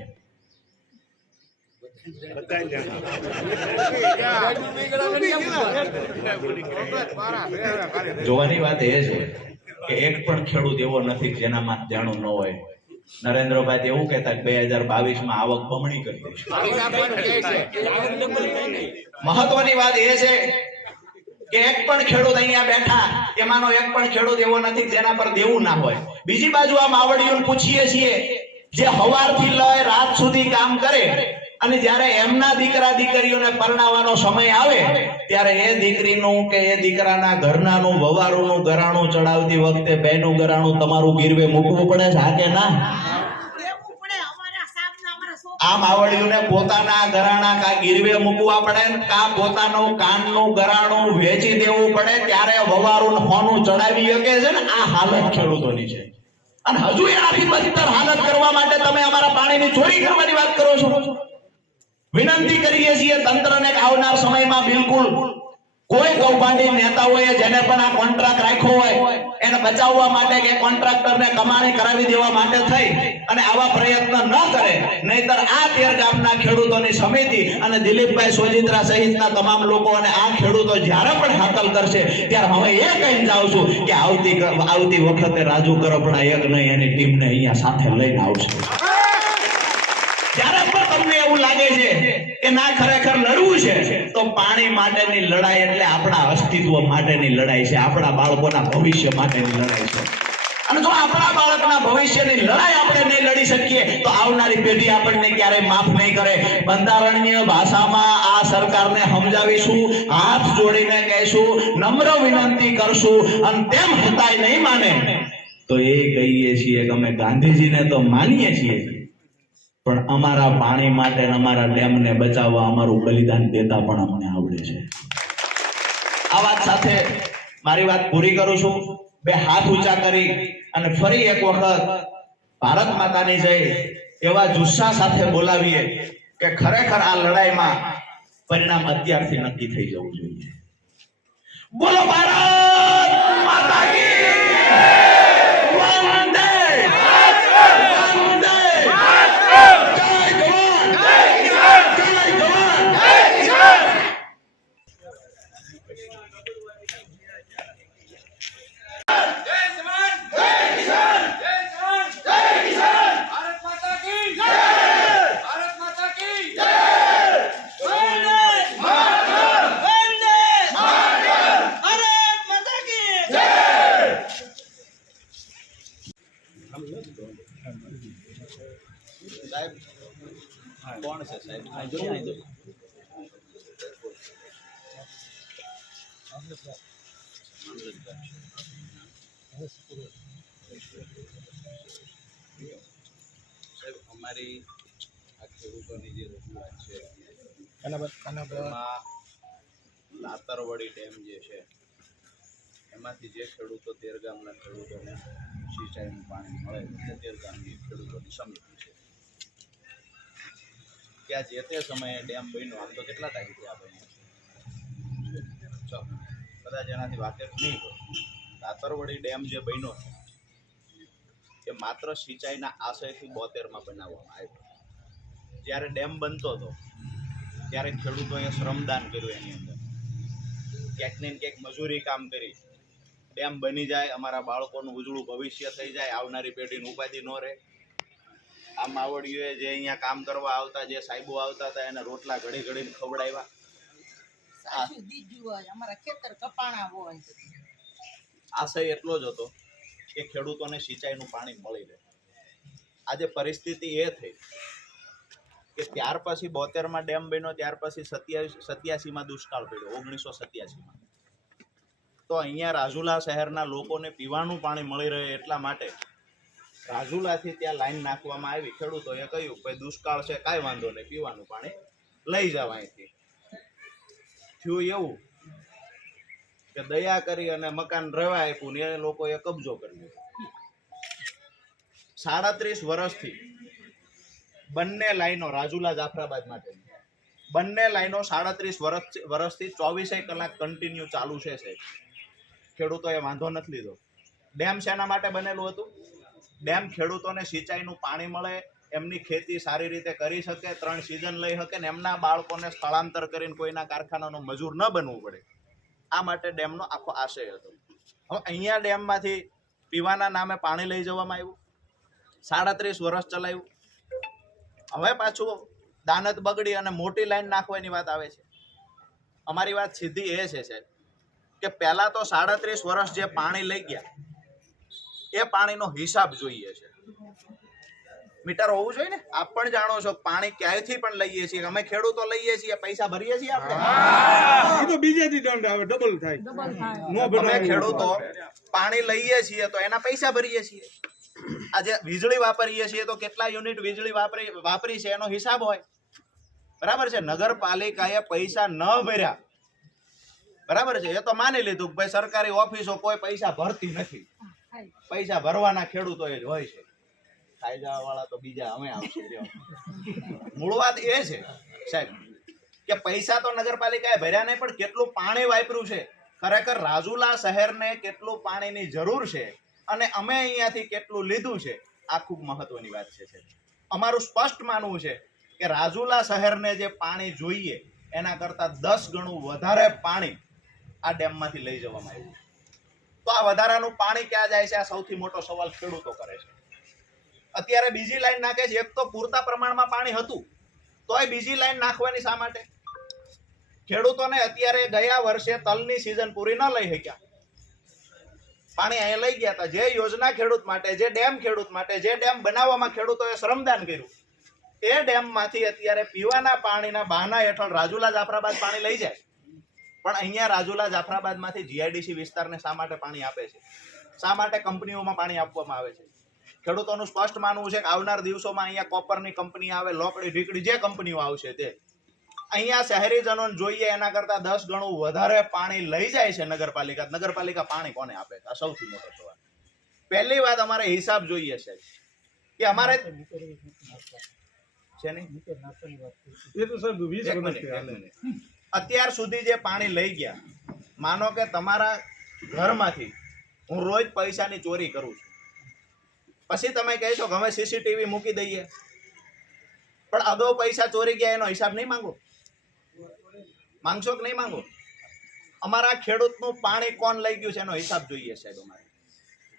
જોવાની વાત એ છે કે એક પણ ખેડૂત એવો નથી જેનામાં જાણું ન હોય. નરેન્દ્રભાઈ એવું કહેતા કે 2022 આવક બમણી કરી દઈશું. મહત્વની વાત એ છે કે એક પણ ખેડૂત અહીંયા બેઠા એમાંનો એક પણ ખેડૂત એવો નથી જેના પર દેવું ના હોય. બીજી બાજુ આ માવડીઓને પૂછીએ છીએ જે હવારથી લઈ રાત સુધી કામ કરે અને જ્યારે એમના દીકરા દીકરીઓને પરણાવવાનો સમય આવે ત્યારે એ દીકરીનું કે એ દીકરાના ઘરનાનું વવારોનું ગરાણું ચડાવતી વખતે બેનું ગરાણું તમારું ગીરવે મૂકવું પડે છે, હા કે ના? આ માવડીઓને પોતાના ગરાણા કા ગીરવે મૂકવા પડે કા પોતાનું કાનનું ગરાણું વેચી દેવું પડે ત્યારે વવારું હોનું ચડાવી શકે છે ને. આ હાલત ખેડૂતોની છે અને હજુ એનાથી બદતર હાલત કરવા માટે તમે અમારા પાણીની ચોરી કરવાની વાત કરો છો. વિનંતી કરીએ છીએ તંત્રને આવનાર સમયમાં બિલકુલ કોઈ કૌભાંડી નેતાઓએ જેને પણ આ કોન્ટ્રાક્ટ રાખ્યો હોય એને બચાવવા માટે કે કોન્ટ્રાક્ટરને કમાણી કરાવી દેવા માટે થઈ અને આવા પ્રયત્ન ન કરે, નહીતર આ 13 ગામના ખેડૂતોની સમિતિ અને દિલીપભાઈ સોજિત્રા સહિતના તમામ લોકો અને આ ખેડૂતો જ્યારે પણ હાકલ કરશે ત્યારે હવે એ કહીને જાઉં છું કે આવતી વખતે રાજુ કરપડા એક નહીં એની ટીમને અહીંયા સાથે લઈને આવશે. જ્યારે પણ તમને એવું લાગે છે કે ના ખરેખર લડવું છે તો પાણી માટેની લડાઈ એટલે આપણા અસ્તિત્વ માટેની લડાઈ છે, આપણા બાળકોના ભવિષ્ય માટેની લડાઈ છે. અને જો આપણા બાળકના ભવિષ્યની લડાઈ આપણે નહીં લડી શકીએ તો આવનારી પેઢી આપણને ક્યારેય માફ નહીં કરે. બંધારણીય ભાષામાં આ સરકારને સમજાવીશું, હાથ જોડીને કહીશું, નમ્ર વિનંતી કરશું અને તેમ છતાંય નહીં માને તો એ કહીએ છીએ કે અમે ગાંધીજીને તો માનીએ છીએ પણ અમારા પાણી માટે અમારા ડેમને બચાવવા અમારું બલિદાન દેતા પણ અમને આવડે છે. આ વાત સાથે મારી વાત પૂરી કરું છું. બે હાથ ઊંચા કરી અને ફરી એક વખત ભારત માતાની જય એવા જુસ્સા સાથે બોલાવીએ કે ખરેખર આ લડાઈમાં પરિણામ અત્યારથી નક્કી થઈ જવું જોઈએ. બોલો ભારત માતા કી કોણ છે સાહેબ? અમારી આ ખેડૂતોની જે રજૂઆત છે એમાં લાતરવડી ડેમ જે છે એમાંથી જે ખેડૂતો 13 ગામના ખેડૂતોને સિંચાઈનું પાણી મળે છે 13 ગામની ખેડૂતોની સમિતિ છે. ત્યાં જે તે સમયે ડેમ બન્યો, આમ તો કેટલા તારીખે આ બન્યો કદાચ એનાથી વાકેફ નહીં હોય. લાતરવડી ડેમ જે બન્યો એ માત્ર સિંચાઈના આશયથી 72માં બનાવવામાં આવ્યો. જ્યારે ડેમ બનતો હતો ત્યારે ખેડૂતોએ શ્રમદાન કર્યું, એની અંદર ક્યાંક ને ક્યાંક મજૂરી કામ કરી. ડેમ બની જાય, અમારા બાળકોનું ઉજળું ભવિષ્ય થઈ જાય, આવનારી પેઢીની ઉપાધિ ન રહે. આ માવડીઓએ જે અહીંયા કામ કરવા આવતા જે સાહેબો આવતા હતા એને રોટલા ઘડી ઘડીને ખવડાવ્યા. આશય એટલો જ હતો કે ખેડૂતોને સિંચાઈનું પાણી મળી રહે. આજે પરિસ્થિતિ એ થઈ કે ત્યાર પછી 72માં ડેમ બન્યો, ત્યાર પછી 87માં દુષ્કાળ પડ્યો 1987માં. તો અહીંયા રાજુલા શહેરના લોકોને પીવાનું પાણી મળી રહે એટલા માટે રાજુલાથી ત્યાં લાઈન નાખવામાં આવી. ખેડૂતોએ કહ્યું કે દુષ્કાળ છે, કાંઈ વાંધો નહીં, પીવાનું પાણી લઈ જાવ અહીંથી. થયું એવું કે દયા કરી અને મકાન રહેવા આપ્યું ને એ લોકોએ કબજો કરી લીધો. 37 વર્ષથી બંને લાઈનો રાજુલા જાફરાબાદ માટે બંને લાઈનો 37 વર્ષથી 24 કલાક કન્ટિન્યુ ચાલુ છે. ખેડૂતોએ વાંધો નથી લીધો. ડેમ શેના માટે બનેલું હતું? ડેમ ખેડૂતોને સિંચાઈનું પાણી મળે, એમની ખેતી સારી રીતે કરી શકે, 3 સિઝન લઈ શકે ને એમના બાળકોને સ્થળાંતર કરીને કોઈના કારખાનાનો મજૂર ન બનવું પડે, આ માટે ડેમનો આખો આશય હતો. હવે અહીંયા ડેમમાંથી પીવાના નામે પાણી લઈ જવામાં આવ્યું, 37 વર્ષ ચલાવ્યું. હવે પાછું દાનત બગડી અને મોટી લાઈન નાખવાની વાત આવે છે. અમારી વાત સીધી એ છે સાહેબ કે પહેલા તો 37 વર્ષ જે પાણી લઈ ગયા એ પાણીનો હિસાબ જોઈએ છે. મીટર હોવું જોઈએ ને. આપ પણ જાણો છો પાણી ક્યાંયથી પણ લઈએ છીએ, અમે ખેડૂતો લઈએ છીએ, પૈસા ભરીએ છીએ આપણે. તો બીજેથી દંડ આવે, ડબલ થાય. અમે ખેડૂતો પાણી લઈએ છીએ તો એના પૈસા ભરીએ છીએ. આજે વીજળી વાપરીએ છીએ તો કેટલા યુનિટ વીજળી વાપરી છે એનો હિસાબ હોય. બરાબર છે. નગરપાલિકાએ પૈસા ન ભર્યા, બરાબર છે, એ તો માની લીધું કે ભાઈ સરકારી ઓફિસો કોઈ પૈસા ભરતી નથી, પૈસા ભરવાના ખેડૂતો જ હોય છે. કાયદા વાળા તો બીજા અમે આવશે. મૂળ વાત એ છે સાહેબ કે પૈસા તો નગરપાલિકાએ ભર્યા નહીં, પણ કેટલું પાણી વાપર્યું છે, ખરેખર રાજુલા શહેરને કેટલું પાણીની જરૂર છે અને અમે અહીંયાથી કેટલું લીધું છે, આ ખૂબ મહત્વની વાત છે. અમારું સ્પષ્ટ માનવું છે કે રાજુલા શહેરને જે પાણી જોઈએ એના કરતા 10 ગણું વધારે પાણી આ ડેમમાંથી લઈ જવામાં આવ્યું. તો આ વધારાનું પાણી ક્યાં જાય છે, આ સૌથી મોટો સવાલ ખેડૂતો કરે છે. અત્યારે બીજી લાઈન નાખે છે. એક તો પૂરતા પ્રમાણમાં પાણી હતું તોય બીજી લાઈન નાખવાની શા માટે? ખેડૂતોને અત્યારે ગયા વર્ષે તલની સિઝન પૂરી ન લઈ શક્યા, પાણી અહીંયા લઈ ગયા હતા. જે યોજના ખેડૂત માટે, જે ડેમ ખેડૂત માટે, જે ડેમ બનાવવામાં ખેડૂતોએ શ્રમદાન કર્યું, એ ડેમમાંથી અત્યારે પીવાના પાણીના બહાના હેઠળ રાજુલા જાફરાબાદ પાણી લઈ જાય. પણ અહીંયા રાજુલા જાફરાબાદમાંથી જીઆઈડીસી વિસ્તારને શા માટે પાણી આપે છે? શા માટે કંપનીઓમાં પાણી આપવામાં આવે છે? ખેડૂતોનું સ્પષ્ટ માનવું છે કે આવનાર દિવસોમાં અહીંયા કોપરની કંપની આવે, લોકડી ઢીકડી જે કંપનીઓ આવશે તે અહીંયા શહેરીજનોને જોઈએ એના કરતા 10 ગણું વધારે પાણી લઈ જાય છે નગરપાલિકા. નગરપાલિકા પાણી કોને આપે છે? આ સૌથી મોટો સવાલ. પહેલી વાત અમારે હિસાબ જોઈએ છે કે અમારે છે નહીં. એ તો સાહેબ 20 વર્ષથી અત્યાર સુધી જે પાણી લઈ ગયા, માનો કે તમારા ઘરમાંથી હું રોજ પૈસાની ચોરી કરું છું, પછી તમે કહેશો કે અમે સીસીટીવી મૂકી દઈએ, પણ અગાઉ પૈસા ચોરી ગયા એનો હિસાબ નહીં માંગો? માંગશો કે નહીં માંગો? અમારા ખેડૂતનું પાણી કોણ લઈ ગયું છે એનો હિસાબ જોઈએ સાહેબ અમારે.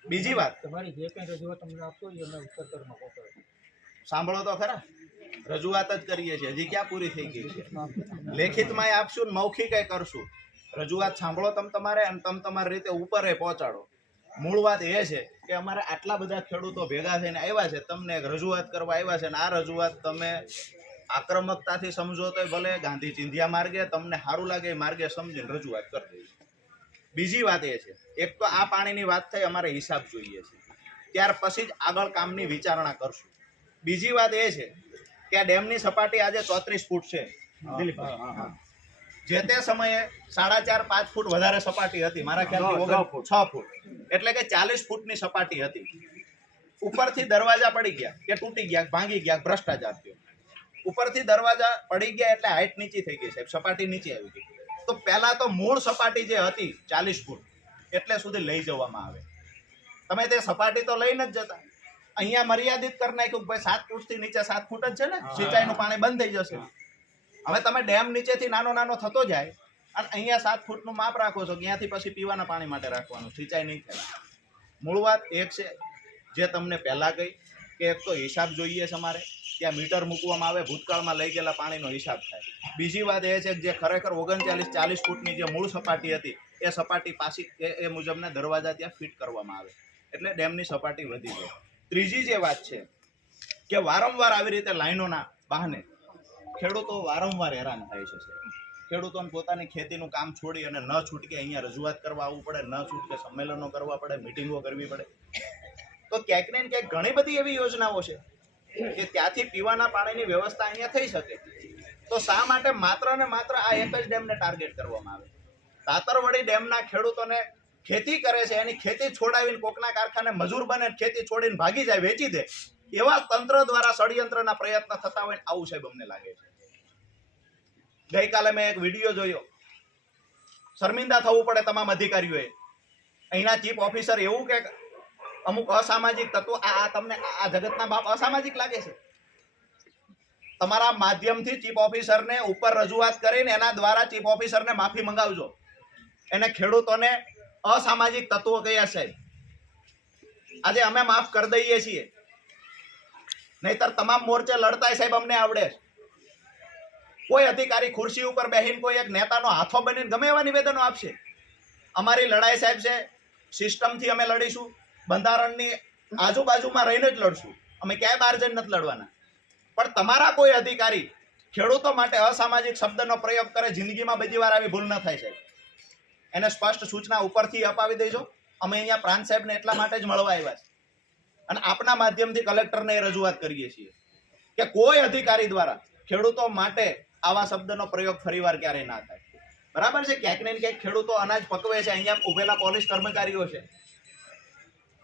બીજી વાત, તમારી જે કંઈ રજૂઆત તમને આપશો એ અમે ઉત્તરમાં પહોંચાડો. સાંભળો તો ખરા, રજૂઆત જ કરીએ છીએ, હજી ક્યાં પૂરી થઈ ગઈ છે? લેખિતમાં આપશું ને મૌખિક કરશું. રજૂઆત સાંભળો તમે તમારે, અને તમે તમારી રીતે ઉપર પહોંચાડો. મૂળ વાત એ છે કે અમારે આટલા બધા ખેડૂતો ભેગા થઈને આવ્યા છે, તમને એક રજૂઆત કરવા આવ્યા છે, અને આ રજૂઆત તમે આક્રમકતાથી સમજો તો ભલે, ગાંધી ચિંધ્યા માર્ગે તમને સારું લાગે એ માર્ગે સમજીને રજૂઆત કરી દઈએ. બીજી વાત એ છે, એક તો આ પાણીની વાત થઈ, અમારે હિસાબ જોઈએ છે, ત્યાર પછી જ આગળ કામની વિચારણા કરશું. બીજી વાત એ છે કે આ ડેમની સપાટી આજે 34 ફૂટ છે દિલીપભાઈ. જે તે સમયે 4.5-5 ફૂટ વધારે સપાટી હતી, મારા ખ્યાલથી 6 ફૂટ, એટલે કે 40 ફૂટની સપાટી હતી. ઉપરથી દરવાજા પડી ગયા કે તૂટી ગયા, ભાંગી ગયા, ભ્રષ્ટાચાર થયો. ઉપરથી દરવાજા પડી ગયા એટલે હાઈટ નીચી થઈ ગઈ સાહેબ, સપાટી નીચે આવી ગઈ. તો પહેલા તો મૂળ સપાટી જે હતી 40 ફૂટ એટલે સુધી લઈ જવામાં આવે. તમે તે સપાટી તો લઈને જ જતા, અહીંયા મર્યાદિત કરી નાખ્યું ભાઈ 7 ફૂટથી નીચે 7 ફૂટ જ છે ને, સિંચાઈનું પાણી બંધ થઈ જશે. હવે તમે ડેમ નીચેથી નાનો નાનો થતો જાય અને અહીંયા 7 ફૂટનું માપ રાખો છો, ત્યાંથી પછી પીવાના પાણી માટે રાખવાનું, સિંચાઈ નહીં થાય. મૂળ વાત એક છે જે તમને પહેલા કહી કે એક તો હિસાબ જોઈએ છે અમારે, ત્યાં મીટર મૂકવામાં આવે, ભૂતકાળમાં લઈ ગયેલા પાણીનો હિસાબ થાય. બીજી વાત એ છે કે જે ખરેખર 39-40 ફૂટની જે મૂળ સપાટી હતી એ સપાટી પાછી એ મુજબના દરવાજા ત્યાં ફિટ કરવામાં આવે, એટલે ડેમની સપાટી વધી જાય. ત્રીજી જે વાત છે કે વારંવાર આવી રીતે લાઈનોના બહાને ખેડૂતો વારંવાર હેરાન થાય છે. ખેડૂતોને પોતાની ખેતીનું કામ છોડી અને ન છૂટકે અહીંયા રજૂઆત કરવા આવવું પડે, ન છૂટકે સંમેલનો કરવા પડે, મિટિંગો કરવી પડે. તો ક્યાંક ને ક્યાંક ઘણી બધી એવી યોજનાઓ છે કે ત્યાંથી પીવાના પાણીની વ્યવસ્થા અહીંયા થઈ શકે. તો શા માટે માત્ર ને માત્ર આ એક જ ડેમને ટાર્ગેટ કરવામાં આવે? તાતરવડી ડેમના ખેડૂતોને ખેતી કરે છે, એની ખેતી છોડાવીને કોકના કારખાને મજૂર બને, ખેતી છોડીને ભાગી જાય, વેચી દે, એવા તંત્ર દ્વારા ષડયંત્રના પ્રયત્ન થતા હોય આવું સાહેબ અમને લાગે છે. ગઈકાલે મેં એક વિડીયો જોયો, શર્મિંદા થવું પડે તમામ અધિકારીઓએ. અહીંના ચીફ ઓફિસર એવું કે અમુક અસામાજિક તત્વો, આ તમને આ જગતના બાપ અસામાજિક લાગે છે? તમારા માધ્યમથી ચીફ ઓફિસરને ઉપર રજૂઆત કરીને એના દ્વારા ચીફ ઓફિસરને માફી મંગાવજો. એને ખેડૂતોને અસામાજિક તત્વો કયા સાહેબ, આજે અમે માફ કરી દઈએ છીએ, નહીતર તમામ મોરચે લડતાય સાહેબ અમને આવડે છે. કોઈ અધિકારી ખુરશી ઉપર બેહીને કોઈ એક નેતાનો હાથો બનીને ગમે એવા નિવેદનો આપશે. અમારી લડાઈ સાહેબ છે સિસ્ટમથી અમે લડીશું, બંધારણની આજુબાજુમાં રહીને જ લડશું, અમે ક્યાંય બહાર જઈને નથી લડવાના. પણ તમારા કોઈ અધિકારી ખેડૂતો માટે અસામાજિક શબ્દનો પ્રયોગ કરે, જિંદગીમાં બધી વાર આવી ભૂલ ન થાય સાહેબ. એને સ્પષ્ટ સૂચના ઉપરથી અપાવી દેજો. અમે અહીંયા પ્રાંત સાહેબને એટલા માટે જ મળવા આવ્યા છે અને આપના માધ્યમથી કલેક્ટરને રજૂઆત કરીએ છીએ કે કોઈ અધિકારી દ્વારા ખેડૂતો માટે આવા શબ્દનો પ્રયોગ ફરીવાર ક્યારેય ના થાય. બરાબર છે, ક્યાંક ને ક્યાંક ખેડૂતો અનાજ પકવે છે, અહીંયા ઉભેલા પોલીસ કર્મચારીઓ છે,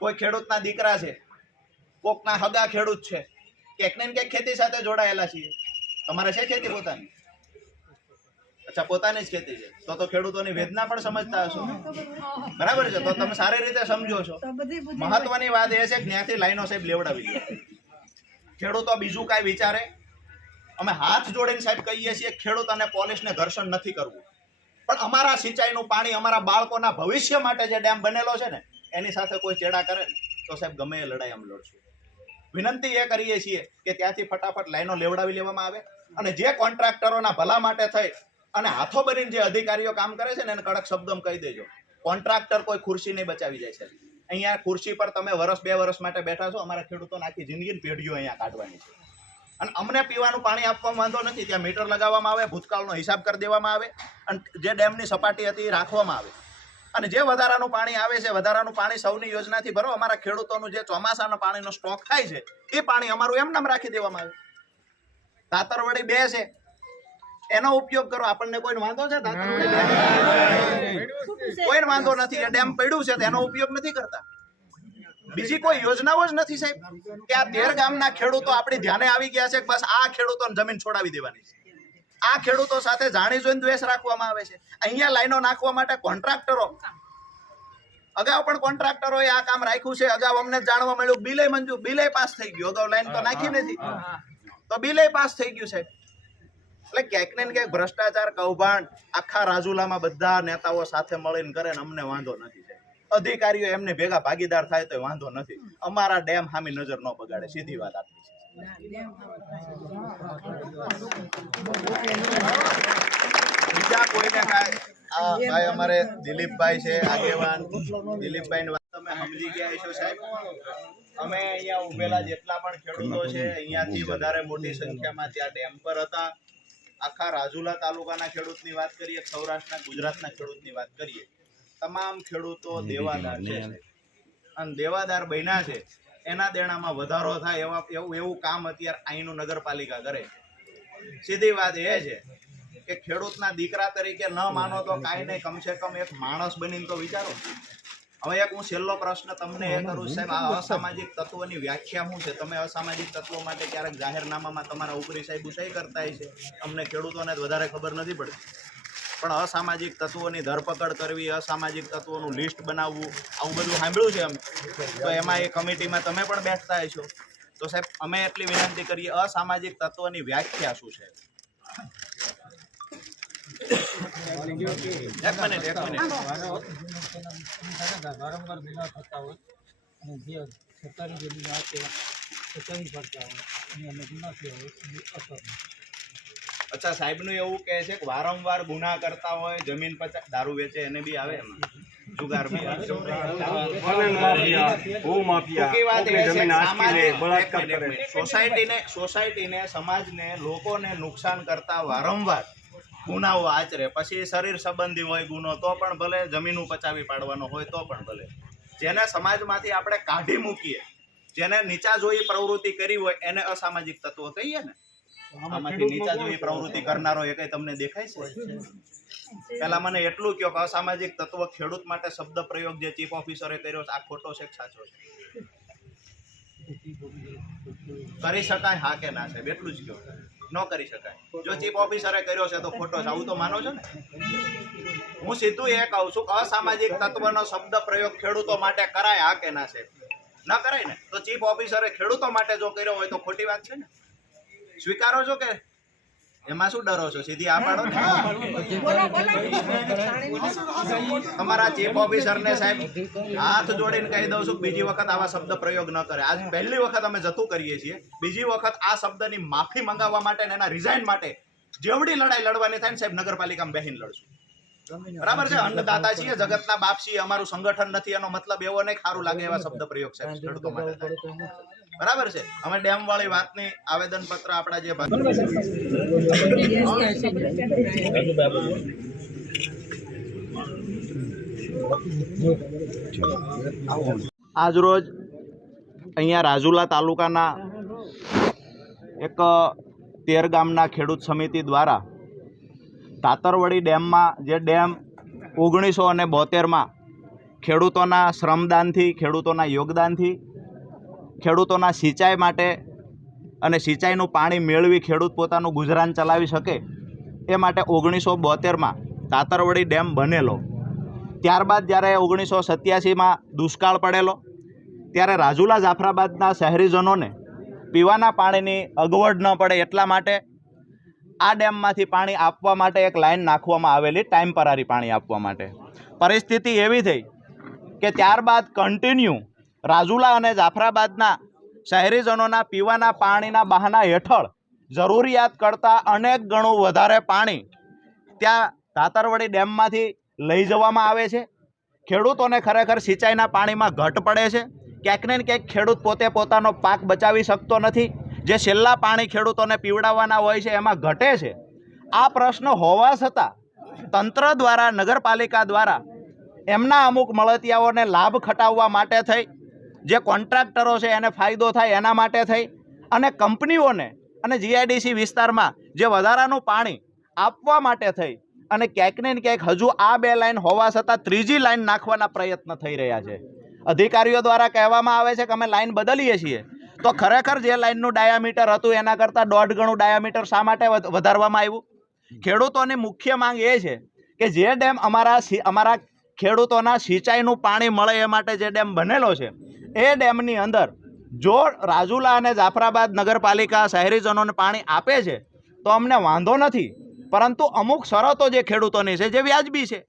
કોઈ ખેડૂતના દીકરા છે, કોકના હગા ખેડૂત છે, ક્યાંક ને ક્યાંક ખેતી સાથે જોડાયેલા છીએ. તમારે છે ખેતી પોતાની? અચ્છા, પોતાની જ ખેતી છે, તો ખેડૂતોની વેદના પણ સમજતા હશો. બરાબર છે, તો તમે સારી રીતે સમજો છો. મહત્વની વાત એ છે કે ત્યાંથી લાઈનો સાહેબ લેવડાવી દો. ખેડૂતો બીજું કાંઈ વિચારે, અમે હાથ જોડીને સાહેબ કહીએ છીએ ખેડૂત અને પોલીસને ઘર્ષણ નથી કરવું, પણ અમારા સિંચાઈનું પાણી અમારા બાળકોના ભવિષ્ય માટે જે ડેમ બનેલો છે ને એની સાથે કોઈ ચેડા કરે ને તો સાહેબ ગમે એ લડાઈ અમે લડશું. વિનંતી એ કરીએ છીએ કે ત્યાંથી ફટાફટ લાઈનો લેવડાવી લેવામાં આવે અને જે કોન્ટ્રાક્ટરોના ભલા માટે થઈ અને હાથો બનીને જે અધિકારીઓ કામ કરે છે ને એને કડક શબ્દોમાં કહી દેજો. કોન્ટ્રાક્ટર કોઈ ખુરશી નહીં બચાવી જાય છે. અહીંયા ખુરશી પર તમે વર્ષ 2 વર્ષ માટે બેઠા છો, અમારા ખેડૂતોને આખી જિંદગીની પેઢીઓ અહીંયા કાઢવાની છે. અને અમને પીવાનું પાણી આપવામાં વાંધો નથી, ત્યાં મીટર લગાવવામાં આવે, ભૂતકાળનો હિસાબ કરી દેવામાં આવે અને જે ડેમની સપાટી હતી એ રાખવામાં આવે. અને જે વધારાનું પાણી આવે છે, વધારાનું પાણી સૌની યોજનાથી ભરો. અમારા ખેડૂતોનું જે ચોમાસાના પાણીનો સ્ટોક થાય છે એ પાણી અમારું એમ નામ રાખી દેવામાં આવે. તાતરવડી 2 છે એનો ઉપયોગ કરો. આપણને કોઈને વાંધો છે? કોઈને વાંધો નથી. એ ડેમ પડ્યું છે એનો ઉપયોગ નથી કરતા. બીજી કોઈ યોજનાઓ જ નથી સાહેબ કે આ 13 ગામના ખેડૂતો આપણી ધ્યાને આવી ગયા છે, બસ આ ખેડૂતોને જમીન છોડાવી દેવાની છે. આ ખેડૂતો સાથે જાણી જોઈને દ્વેષ રાખવામાં આવે છે. અહીંયા લાઈનો નાખવા માટે કોન્ટ્રાક્ટરો, અગાઉ પણ કોન્ટ્રાક્ટરોએ આ કામ રાખ્યું છે. અગાઉ અમને જાણવા મળ્યું બિલે પાસ થઈ ગયું. અગાઉ લાઈન તો નાખી નથી તો બિલે પાસ થઈ ગયું સાહેબ. એટલે ક્યાંક ને ક્યાંક ભ્રષ્ટાચાર કૌભાંડ આખા રાજુલામાં બધા નેતાઓ સાથે મળીને કરે ને અમને વાંધો નથી. અધિકારીઓ એમને ભેગા ભાગીદાર થાય તો વાંધો નથી. અમારા ડેમ સામે નજર ન બગાડે, સીધી વાત આપી છે. બીજા કોઈને કાંઈ આ ભાઈ અમારે દિલીપભાઈ છે આગેવાન, દિલીપભાઈની વાત તમે સમજી ગયા છો સાહેબ. અમે અહીંયા ઉભેલા જેટલા પણ ખેડૂતો છે અહીંયાથી વધારે મોટી સંખ્યામાં ત્યાં ડેમ પર હતા. આખા રાજુલા તાલુકાના ખેડૂતની વાત કરીએ, સૌરાષ્ટ્રના ગુજરાતના ખેડૂતની વાત કરીએ, તમામ ખેડૂતો દેવાદાર છે અને દેવાદાર બન્યા છે. એના દેણામાં વધારો થાય એવું કામ અત્યારે અહીંનું નગરપાલિકા કરે છે. સીધી વાત એ છે કે ખેડૂતના દીકરા તરીકે ન માનો તો કાંઈ નહીં, કમસે કમ એક માણસ બનીને તો વિચારો. હવે એક હું છેલ્લો પ્રશ્ન તમને એ કરું સાહેબ, આ અસામાજિક તત્વોની વ્યાખ્યા શું છે? તમે અસામાજિક તત્વો માટે ક્યારેક જાહેરનામામાં તમારા ઉપરી સાહેબ સહી કરતા છે, અમને ખેડૂતોને વધારે ખબર નથી પડતી. પણ અસામાજિક તત્વોની ધરપકડ કરવી, અસામાજિક તત્વોનું લિસ્ટ બનાવવું, આવું બધું સાંભળ્યું છે અમે. તો એમાં એ કમિટીમાં તમે પણ બેઠતા છો. તો સાહેબ અમે એટલી વિનંતી કરીએ, અસામાજિક તત્વોની વ્યાખ્યા શું છે? એક મિનિટ વારંવાર ગુના થતા હોય અને જે સરકારી જમીન આપે કચેરી પડતા હોય અને અમે ગુના થયા હોય એની અસર. અચ્છા, સાહેબનું એવું કહે છે કે વારંવાર ગુના કરતા હોય, જમીન પર દારૂ વેચે એને બી આવે એમાં, જુગાર બી આવે. સોસાયટીને સમાજને લોકોને નુકસાન કરતા વારંવાર ગુનાઓ આચરે, પછી શરીર સંબંધી હોય ગુનો તો પણ ભલે, જમીનું પચાવી પાડવાનો હોય તો પણ ભલે, જેને સમાજમાંથી આપણે કાઢી મૂકીએ, જેને નીચા જોઈ પ્રવૃત્તિ કરી હોય એને અસામાજિક તત્વો કહીએ ને. આમાંથી નીચા જોઈ પ્રવૃત્તિ કરનારો એ કઈ તમને દેખાય છે? પેલા મને એટલું કહો કે અસામાજિક તત્વ ખેડૂત માટે શબ્દ પ્રયોગ જે ચીફ ઓફિસરે કર્યો છે આ ખોટો છે કે સાચો છે? કરી શકાય હા કે ના સાહેબ? એટલું જ કહો. ન કરી શકાય. જો ચીફ ઓફિસરે કર્યો છે તો ખોટો છે, આવું તો માનો છો ને? હું સીધું એ કહું છું કે અસામાજિક તત્વનો શબ્દ પ્રયોગ ખેડૂતો માટે કરાય હા કે ના સાહેબ? ન કરાય ને તો ચીફ ઓફિસરે ખેડૂતો માટે જો કર્યો હોય તો ખોટી વાત છે ને. સ્વીકારો છો કે એમાં શું ડરો છો? સીધી આ પાડો ને. તમારા ચીફ ઓફિસરને સાહેબ હાથ જોડીને કહી દઉં છું બીજી વખત આવા શબ્દ પ્રયોગ ન કરે. આજ પહેલી વખત અમે જતું કરીએ છીએ. બીજી વખત આ શબ્દની માફી મંગાવવા માટે અને એના રિઝાઇન માટે જેવડી લડાઈ લડવાની થાય ને સાહેબ નગરપાલિકામાં બેહીને લડશું. બરાબર છે? અન્નદાતા છીએ, જગતના બાપ છીએ, અમારું સંગઠન નથી એનો મતલબ એવો નહીં ખારું લાગે એવા શબ્દ પ્રયોગ સાહેબ ખેડૂતો માટે થાય. બરાબર છે? અમે ડેમ વાળી વાતની આવેદન પત્ર આપણા જે આજ રોજ અહીંયા રાજુલા તાલુકાના એક 13 ગામના ખેડૂત સમિતિ દ્વારા તાતરવડી ડેમમાં જે ડેમ 1972માં ખેડૂતોના શ્રમદાનથી, ખેડૂતોના યોગદાનથી, ખેડૂતોના સિંચાઈ માટે અને સિંચાઈનું પાણી મેળવી ખેડૂત પોતાનું ગુજરાન ચલાવી શકે એ માટે 1972માં તાતરવડી ડેમ બનેલો. ત્યારબાદ જ્યારે 1987માં દુષ્કાળ પડેલો ત્યારે રાજુલા જાફરાબાદના શહેરીજનોને પીવાના પાણીની અગવડ ન પડે એટલા માટે આ ડેમમાંથી પાણી આપવા માટે એક લાઈન નાખવામાં આવેલી, ટાઈમપરારી પાણી આપવા માટે. પરિસ્થિતિ એવી થઈ કે ત્યારબાદ કન્ટિન્યુ રાજુલા અને જાફરાબાદના શહેરીજનોના પીવાના પાણીના બહાના હેઠળ જરૂરિયાત કરતાં અનેક ગણું વધારે પાણી ત્યાં તાતરવડી ડેમમાંથી લઈ જવામાં આવે છે. ખેડૂતોને ખરેખર સિંચાઈના પાણીમાં ઘટ પડે છે. ક્યાંક ને ક્યાંક ખેડૂત પોતે પોતાનો પાક બચાવી શકતો નથી. જે છેલ્લા પાણી ખેડૂતોને પીવડાવવાના હોય છે એમાં ઘટે છે. આ પ્રશ્ન હોવા છતાં તંત્ર દ્વારા, નગરપાલિકા દ્વારા એમના અમુક મળતિયાઓને લાભ ખટાવવા માટે થઈ, જે કોન્ટ્રાક્ટરો છે એને ફાયદો થાય એના માટે થઈ અને કંપનીઓને અને જીઆઈડીસી વિસ્તારમાં જે વધારાનું પાણી આપવા માટે થઈ અને ક્યાંક ને ક્યાંક હજુ આ 2 લાઈન હોવા છતાં ત્રીજી લાઈન નાખવાના પ્રયત્ન થઈ રહ્યા છે. અધિકારીઓ દ્વારા કહેવામાં આવે છે કે અમે લાઈન બદલીએ છીએ, તો ખરેખર જે લાઈનનું ડાયામીટર હતું એના કરતાં 1.5 ગણું ડાયામીટર શા માટે વધારવામાં આવ્યું? ખેડૂતોની મુખ્ય માંગ એ છે કે જે ડેમ અમારા ખેડૂતોના સિંચાઈનું પાણી મળે એ માટે જે ડેમ બનેલો છે એ ડેમની અંદર જો રાજુલા અને જાફરાબાદ નગરપાલિકા શહેરીજનોને પાણી આપે છે તો અમને વાંધો નથી, પરંતુ અમુક શરતો જે ખેડૂતોની છે જે વ્યાજબી છે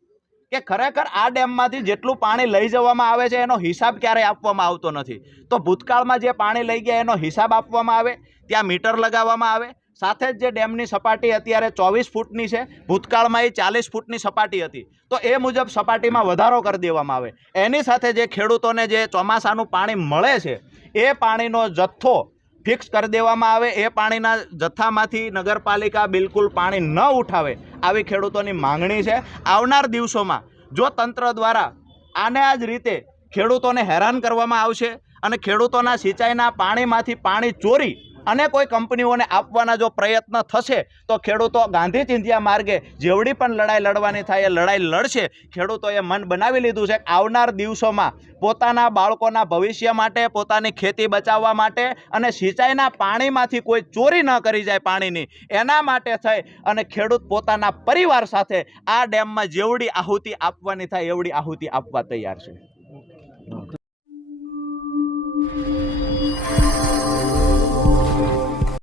કે ખરેખર આ ડેમમાંથી જેટલું પાણી લઈ જવામાં આવે છે એનો હિસાબ ક્યારેય આપવામાં આવતો નથી. તો ભૂતકાળમાં જે પાણી લઈ ગયા એનો હિસાબ આપવામાં આવે, ત્યાં મીટર લગાવવામાં આવે. સાથે જ જે ડેમની સપાટી અત્યારે 24 ફૂટની છે, ભૂતકાળમાં એ 40 ફૂટની સપાટી હતી, તો એ મુજબ સપાટીમાં વધારો કરી દેવામાં આવે. એની સાથે જે ખેડૂતોને જે ચોમાસાનું પાણી મળે છે એ પાણીનો જથ્થો ફિક્સ કરી દેવામાં આવે. એ પાણીના જથ્થામાંથી નગરપાલિકા બિલકુલ પાણી ન ઉઠાવે આવી ખેડૂતોની માંગણી છે. આવનાર દિવસોમાં જો તંત્ર દ્વારા આને આ જ રીતે ખેડૂતોને હેરાન કરવામાં આવશે અને ખેડૂતોના સિંચાઈના પાણીમાંથી પાણી ચોરી અને કોઈ કંપનીઓને આપવાના જો પ્રયત્ન થશે તો ખેડૂતો ગાંધી ચિંધ્યા માર્ગે જેવડી પણ લડાઈ લડવાની થાય એ લડાઈ લડશે. ખેડૂતોએ મન બનાવી લીધું છે કે આવનાર દિવસોમાં પોતાના બાળકોના ભવિષ્ય માટે, પોતાની ખેતી બચાવવા માટે અને સિંચાઈના પાણીમાંથી કોઈ ચોરી ન કરી જાય પાણીની, એના માટે થઈ અને ખેડૂત પોતાના પરિવાર સાથે આ ડેમમાં જેવડી આહુતિ આપવાની થાય એવડી આહુતિ આપવા તૈયાર છે.